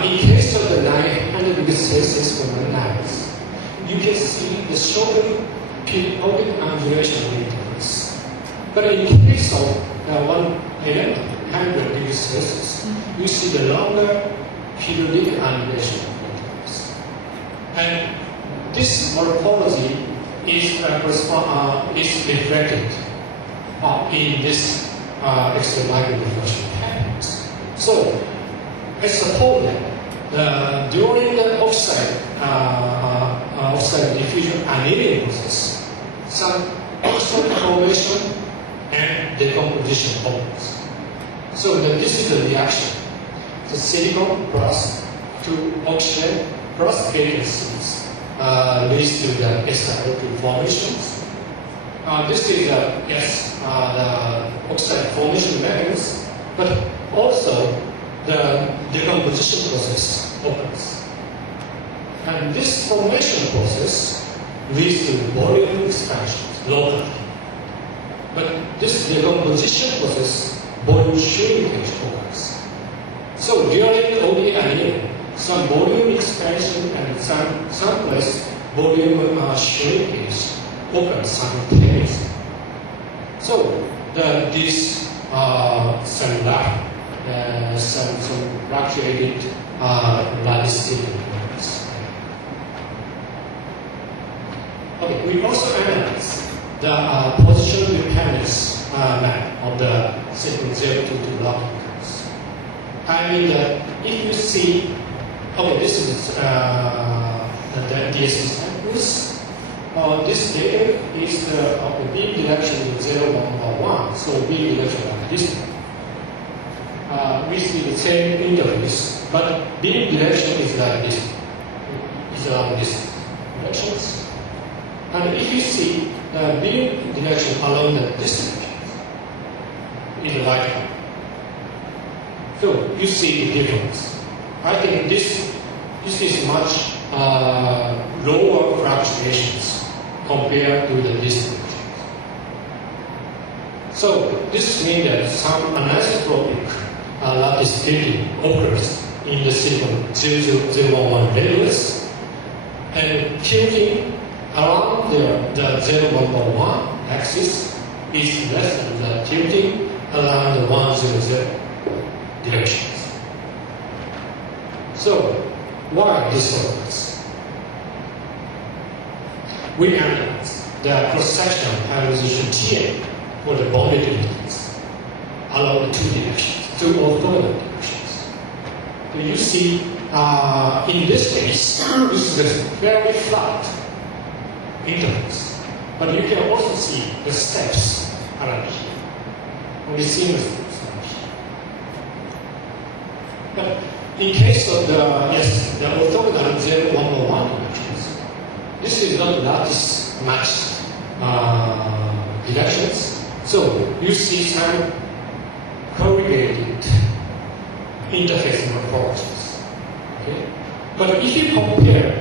in case of the 900 degree Celsius for non-iris, you can see the shorter periodic undulation of the interface. But in case of 100 degrees Celsius, you see the longer periodic undulation of the interface. And this morphology is reflected in this X-ray microdiffraction patterns. So, I suppose that during the oxide diffusion annealing process, some oxide formation and decomposition occurs. So this is the reaction. The silicon plus to oxygen plus ASCs leads to the SiO2 formations. This is the oxide formation mechanism, but also the decomposition process occurs. And this formation process leads to volume expansion locally. But this decomposition process, volume shrinkage occurs. So during the OD annealing, some volume expansion and some place volume shrinkage occurs simultaneously. So this some fluctuated lattice occurs. Okay, we also analyze the position dependence map of the sequence 0 to log curves. I mean that if you see, okay, this is the DSC samples. This data is of the beam direction 0, 1, 1, so beam direction like this. We see the same interface, but beam direction is like this. It's along these directions. And if you see the beam direction along the distance in the right hand, so you see the difference. I think this is much lower fluctuations compared to the distance. So this means that some anisotropic lattice tilting occurs in the silicon 011 radius, and tilting around the 0111 axis is less than the tilting around the 100 directions. So, why this occurs? We analyze the cross-section high-resolution TM for the bonded entities along the two directions, two orthogonal directions. So you see, in this case, this is a very flat interface, but you can also see the steps around here, only seamless steps around here. But in case of the orthogonal 0111 directions, this is not lattice matched directions, so you see some corrugated interface morphologies. Okay? But if you compare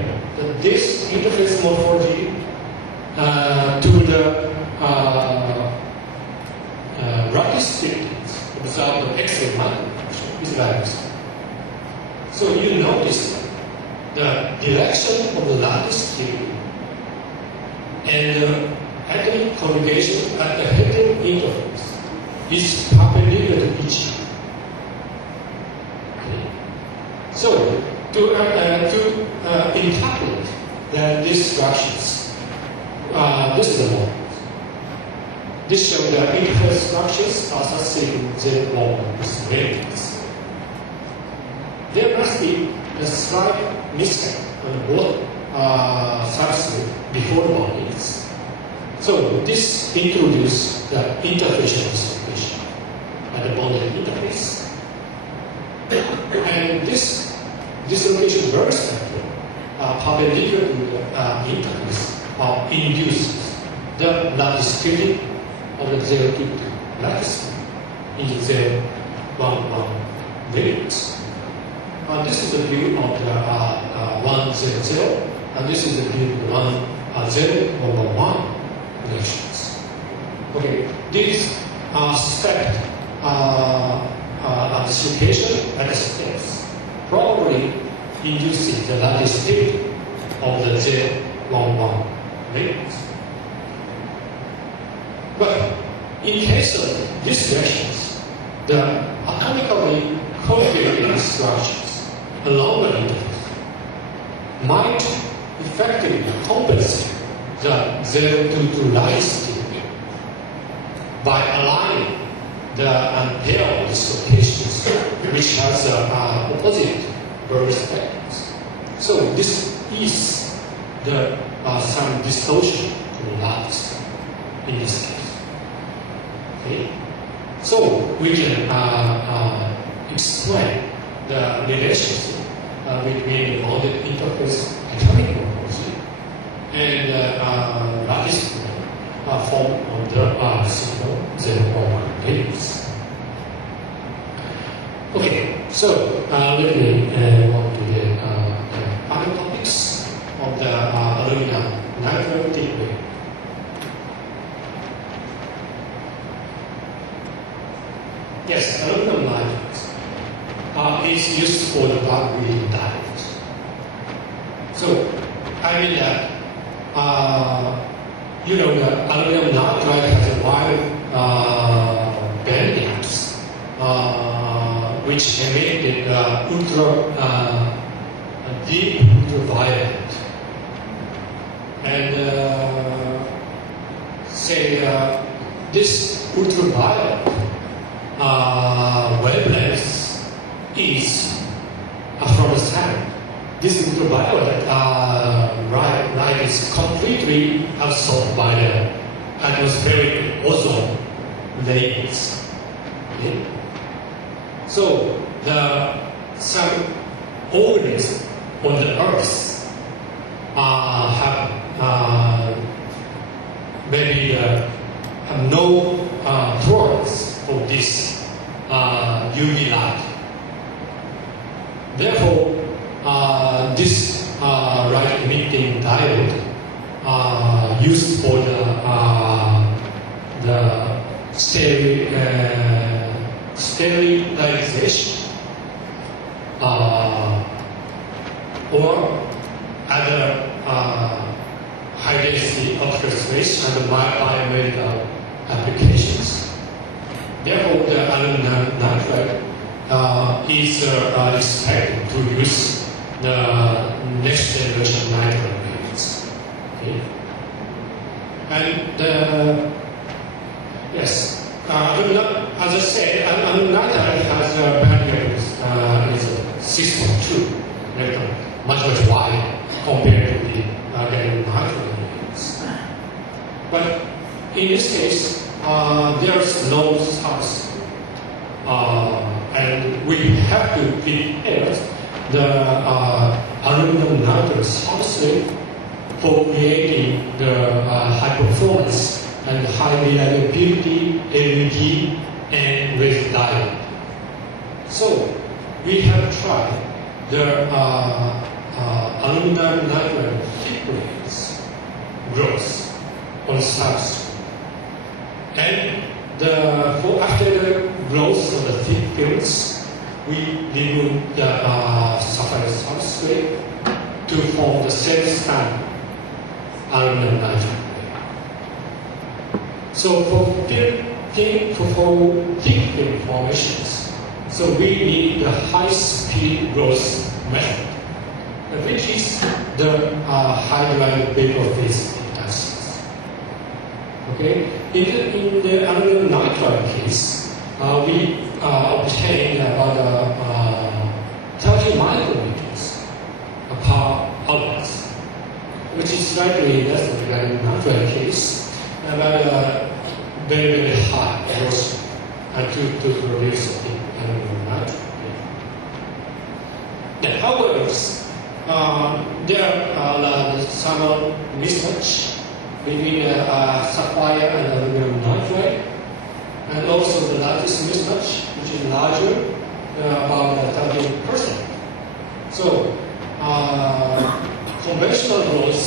this interface morphology to the lattice fittings observed on X-ray microdiffraction, it's like this. So you notice the direction of the lattice field and the atomic conjugation at the heteron interface is perpendicular to each other. Okay. So to interpret these structures, this is the one. This shows the interface structures are associated with Z1 with matrix. There must be a slight misstep on both substrate before the bondings. So this introduces the interfacial dislocation at the bonded interface. And this dislocation very spectrum perpendicular to the interface induces the lattice tilting of the 0 to 2 lattice in the 0, 1, 1 variables. This is the view of the 1, 0, 0, and this is the view of the 1, 0, 1, 1 relations. Okay, these step dislocation at the steps probably induces the lattice tilting of the 0, 1, 1 variables. But in case of these reactions, the atomically configured structures along the interface might effectively compensate the 0 to 2 lattice tilting by aligning the unpaired dislocations which has opposite Berger spectrums. So this is the some distortion to the lattice in this case. Okay? So we can explain the relationship between the bonded interface atomic morphology and lattice form of the simple 0.1 values. Okay, so let me go on to the other topics of the aluminum nitride theory. Yes, aluminum nitride is used for the bulk reading diodes. So, I mean that, the aluminum nitride has a wide bandings which emit deep ultraviolet. And this ultraviolet wavelength is from the sun. This ultraviolet light is completely absorbed by the atmospheric ozone layers. Okay? So some organisms on the Earth have maybe have no tolerance for this UV light. Therefore, this light emitting diode used for the sterilization or other high density optical space and biomedical applications. Therefore, the aluminum nitride is expected to use the next generation nitride grades. Okay? And yes, as I said, aluminum nitride has a bandgap is 6.2 electron, much wide compared to the gallium nitride grades. But in this case, there is no source. And we have to prepare the aluminum nitride substrate for creating the high performance and high reliability LED and with diode. So we have tried the aluminum nitride fibrils grows on substrate. And after the growth of the thick films, we remove the sapphire substrate to form the self-standard aluminum nitride. So for thick film formations, so we need the high-speed growth method, which is the hydride vapor phase inductions. Okay, in the aluminum nitride case, we obtain about 30 micrometers per outlet, which is slightly less than the aluminum nitride case, but very, very high growth to produce aluminum nitride. However, there are some mismatch between sapphire and aluminum nitride, and also the lattice mismatch, which is larger, about 30%. So, conventional growth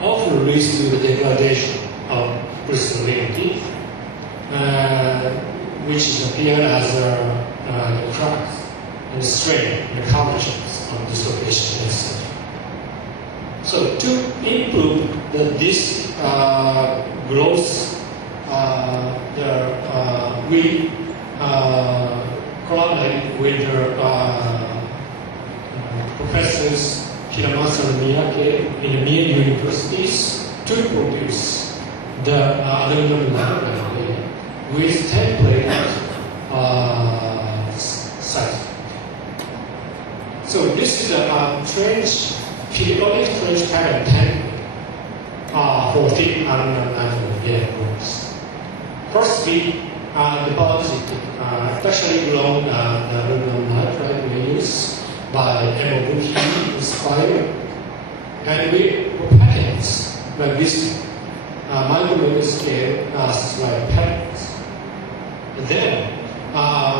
often leads to the degradation of crystallinity, which appear as the cracks and the strain and the curvatures of dislocation, etc. So to improve this growth, we collaborate with professors Hiramasa and Miyake in near universities to produce the aluminum nitride with template size. So this is a periodic trench pattern template for thick aluminum nitride growth. First, we deposit freshly grown aluminum nitride we use by MOVP inspired, and we patterns like this micrometer scale slide patterns. Then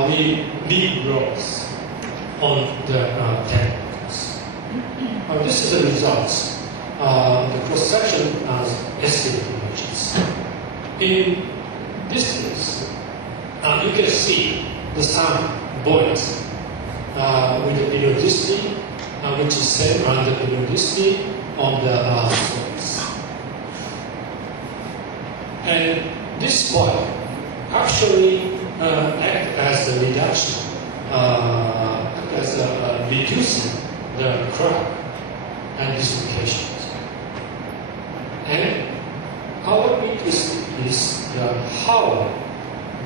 we regrowth on the templates. This is the results. The cross-section as estimated images. In this case, you can see the sun buoyant with the periodicity, which is same around the periodicity on the slopes. And this point actually act as a reduction, as reducing the crack and dislocations. And our interest is how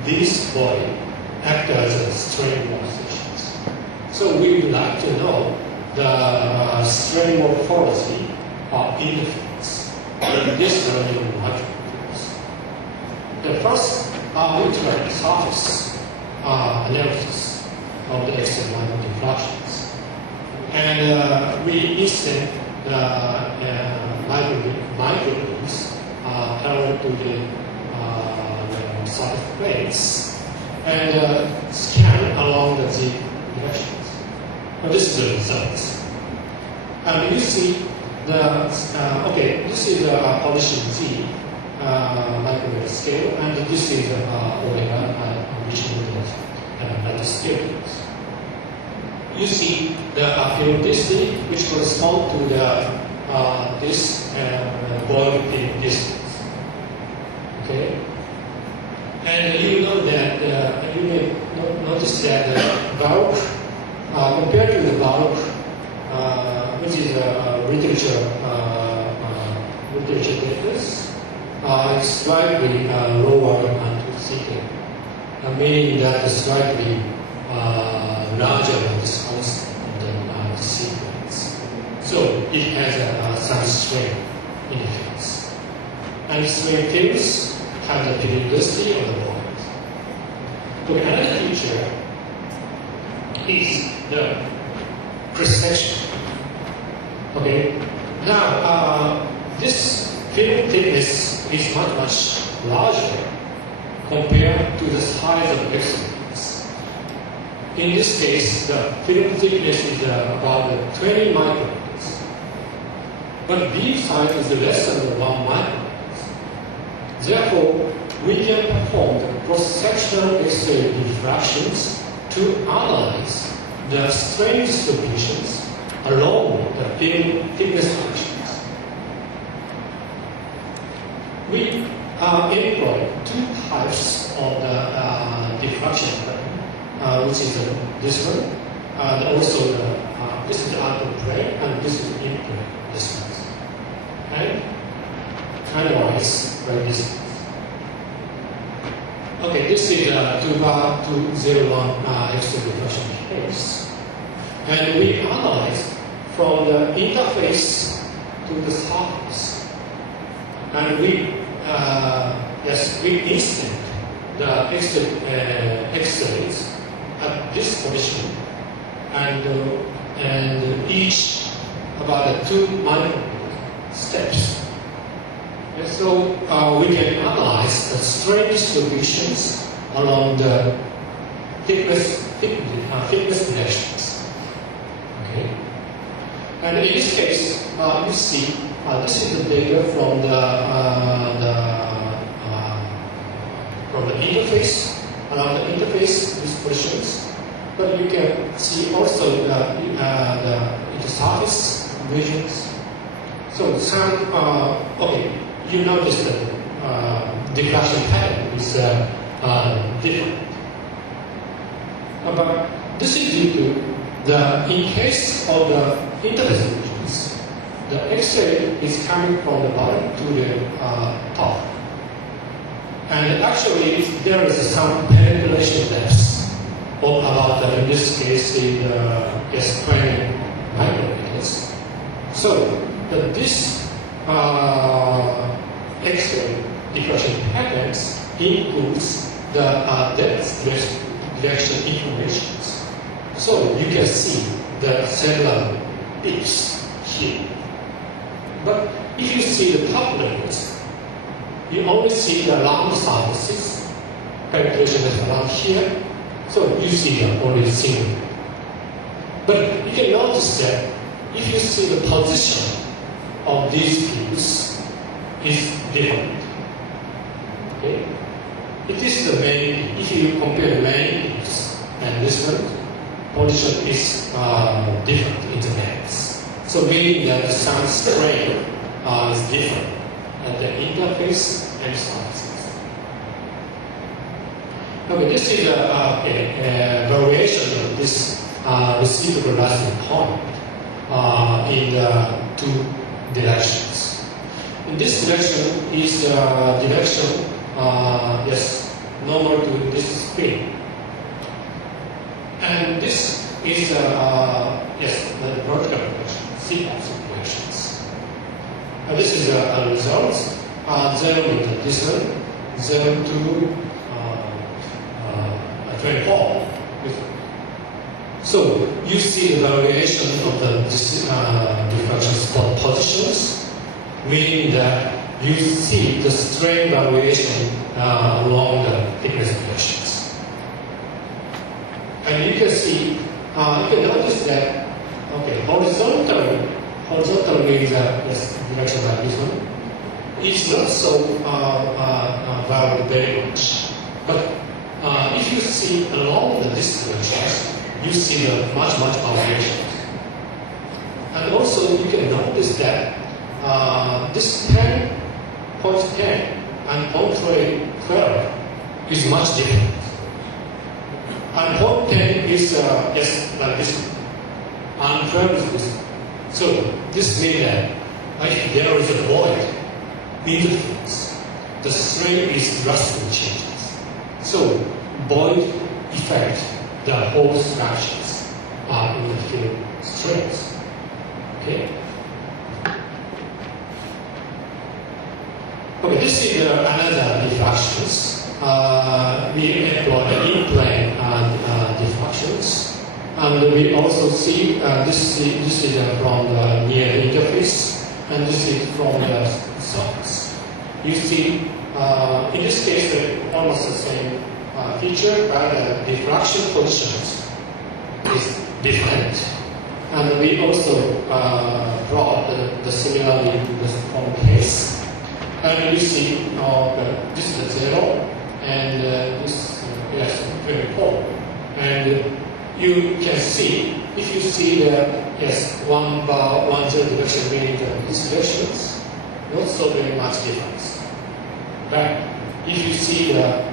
this body act as a strain morphizations. So we would like to know the strain morphology of interference in this aluminum nitride. The first we try surface analysis of the external microdiffractions, and we instant the microbeams parallel to the surface plates and scan along the Z directions. Now this is the results. And you see this is the position Z micrometer scale, and this is omega, which is the scale. You see the periodicity, which corresponds to the this ball pin distance. Okay, and you know that you may notice that the bulk compared to the bulk, which is literature difference, is slightly lower and thicker, meaning that it's slightly larger than this constant than the sequence. So it has some strain interference. And strain fields have the periodicity of the point. So another feature is the cross-section. Okay. Now this film thickness is much larger compared to the size of experiments. In this case, the film thickness is about 20 microns. but B size is less than 1 micron. Therefore, we can perform the cross-sectional X-ray diffractions to analyze the strain distributions along the thickness functions. We employ 2 types of the diffraction pattern, which is this one, and also this is the output plane, and this is the input distance. And analyze by distance. Okay, this is a 201 X-ray diffraction case. And we analyze from the interface to the surface. And we instant the X-rays at this position, and each about 2 micron steps. And so we can analyze the strain distributions along the thickness directions. Okay. And in this case, you see this is the data from the interface, along the interface dispersions. But you can see also the intersurface regions. So some you notice that diffraction pattern is different. But this is due to in case of the interface regions, the X-ray is coming from the bottom to the top. And actually, there is some penetration depth of about, in this case, the 20 micrometers. So, this X-ray diffraction patterns includes the depth direction informations. So, you can see the several peaks here. But if you see the top levels, you only see the round surfaces, penetration is around here, so you see the only single. But you can notice that if you see the position of these peaks is different. Okay? It is the main, if you compare the main peaks and this one, position is different in the bands. So meaning that the sun strain is different at the interface and surfaces. Okay, this is a variation of this reciprocal elastic point in the 2 directions. In this direction is the direction, normal to this spin. And this is the vertical direction, sequence of directions. This is a result. 0 meter, this one, 0 to 24. So you see the variation of the diffraction spot positions, meaning that you see the strain variation along the thickness directions. And you can see, you can notice that, horizontal means this direction like this one. It's not so varied very much. But if you see along this direction, you see the much variation. And also you can notice that this 10.10 and 0.12 is much different. And 0.10 is just like this one, and 12 is this one. So this means that if there is a void in the fields, the strain is drastically changes. So void effect the whole structures in the field strains. Okay. Okay, this is another diffractions. We employ in-plane diffractions, and we also see this is from the near interface, and this is from the surface. You see, in this case, almost the same feature, but the diffraction positions is different. And we also brought the similarly to the home case. And you see this is 0 and this yes 24. And you can see, if you see the yes 1 bar 1 0 direction, meaning these directions, not so very much difference. But if you see the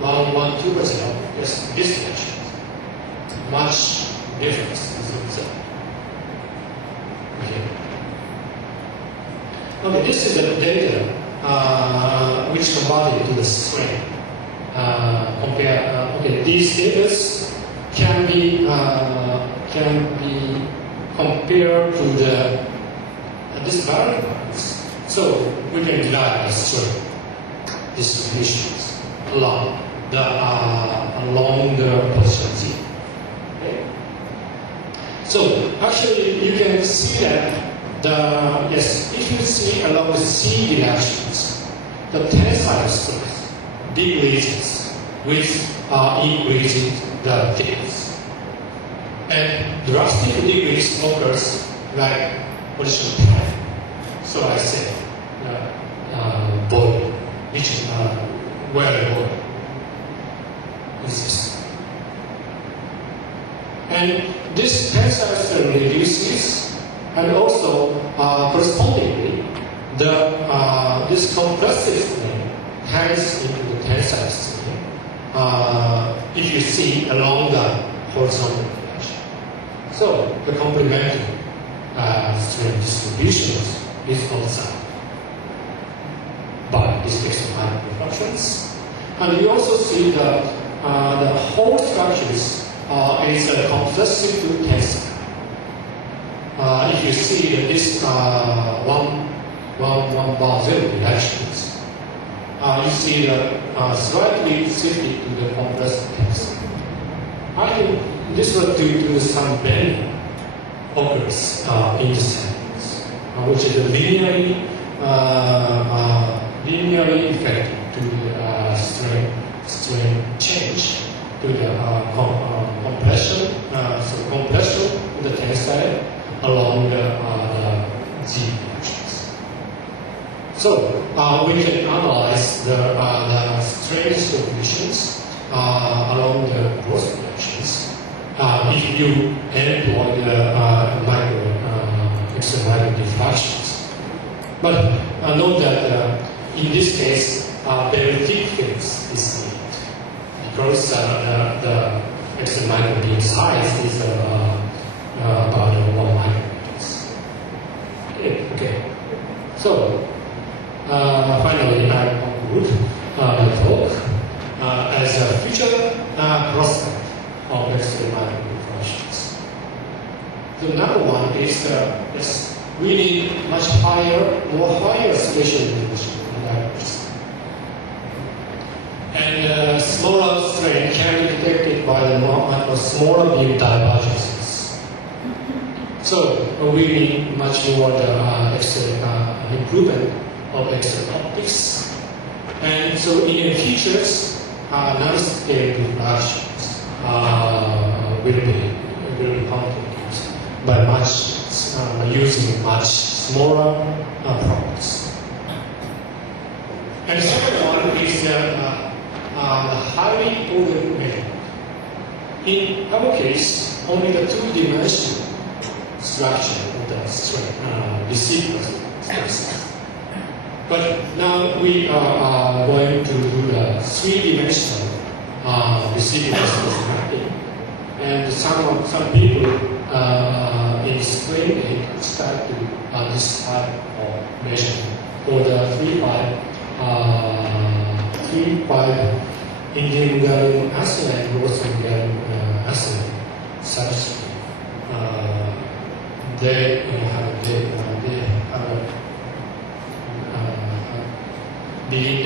1 1 2 0, yes this direction, much difference is observed. Okay. Okay, this is the data which converted to the string. Okay, these data can be compared to the this variables. So we can derive a string distributions along the position Z. Okay. So actually, you can see that if you see along the C directions, the tensile stress decreases with increasing the thickness, and drastic decrease occurs like position 10. So I say body, which is where the body exists. And this tensile stress reduces, and also correspondingly, this compressive strain hangs into the tensile strain. If you see along the horizontal direction, so the complementary strain distributions is observed by these external microdiffractions, and you also see the whole structures is a compressive tensile. If you see that this 1 bar 0 reactions, you see the slightly shifted to the compressive tensile. I think this was due to some bending occurs in the samples, which is linearly effective to the strain change to the compression, so compression of the tensile along the Z directions. So we can analyze the strain distributions along the cross directions if you employ the external diffractions. But note that in this case, very thick films is needed because the external beam size is about 1 micrometers. Okay. So finally, I conclude the talk as a future prospect of external microdiffractions. The number one is yes, we need much higher spatial resolution in diversity. And smaller strain can be detected by the smaller beam divergences. So we need much more improvement of X-ray optics. And so in the features, non-scale diffractions will be contributed by using much smaller products. And the second one is the highly ordered method. In our case, only the two-dimensional structure of the strain, receiver spaces. But now we are going to do the three-dimensional receiver space mapping, and some people in spring start to this type of measurement for the 3-5 Indian gallium arsenide and Russian gallium arsenide substrate. They have been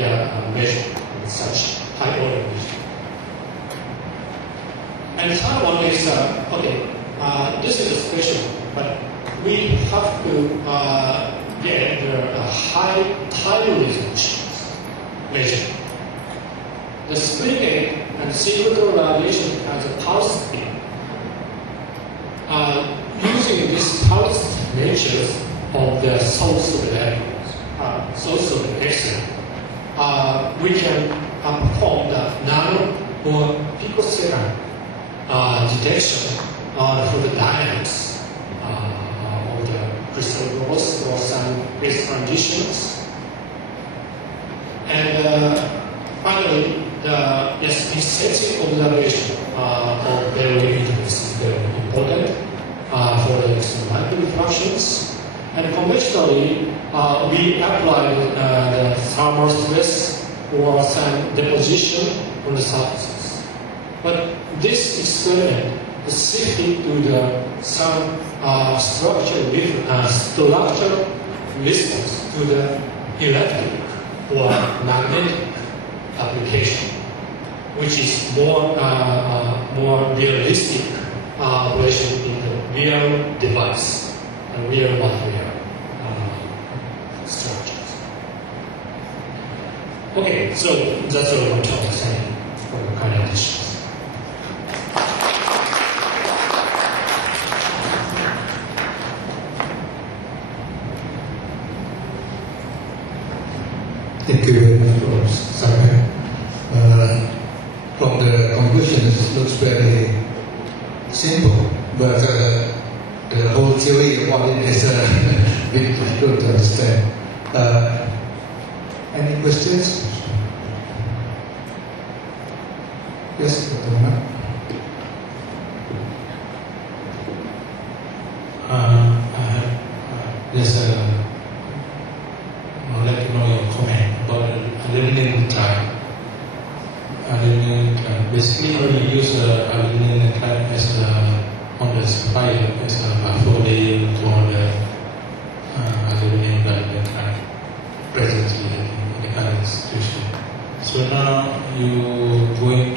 measured in such high order measure. And the third one is this is a special, but we have to get the high time resolution measure. The split gate and cyclical radiation has a pulse speed. using these pulse natures of the source of value, source of excellence, we can perform the nano or picosecond detection for the dynamics of the crystal growth or some phase transitions. And finally, the sensitive observation of very is very important for the microdiffractions. And conventionally, we apply the thermal stress or some deposition on the surfaces. But this experiment is shifting to the some structural response to the electric or magnetic application, which is more realistic operation in the real device and real material structures. Okay, so that's all I'm trying to say for the kind of issues. Thank you very much, Prof. Sakai. From the conclusion, it looks very simple, but the whole theory about it is a bit difficult to understand. Any questions? Yes, Dr. Muhammad. Yes, I would like to know your comment about aluminum nitride. Basically, we use aluminum nitride as on the fire as a affordable for the aluminum nitride presently in the current situation. So now you going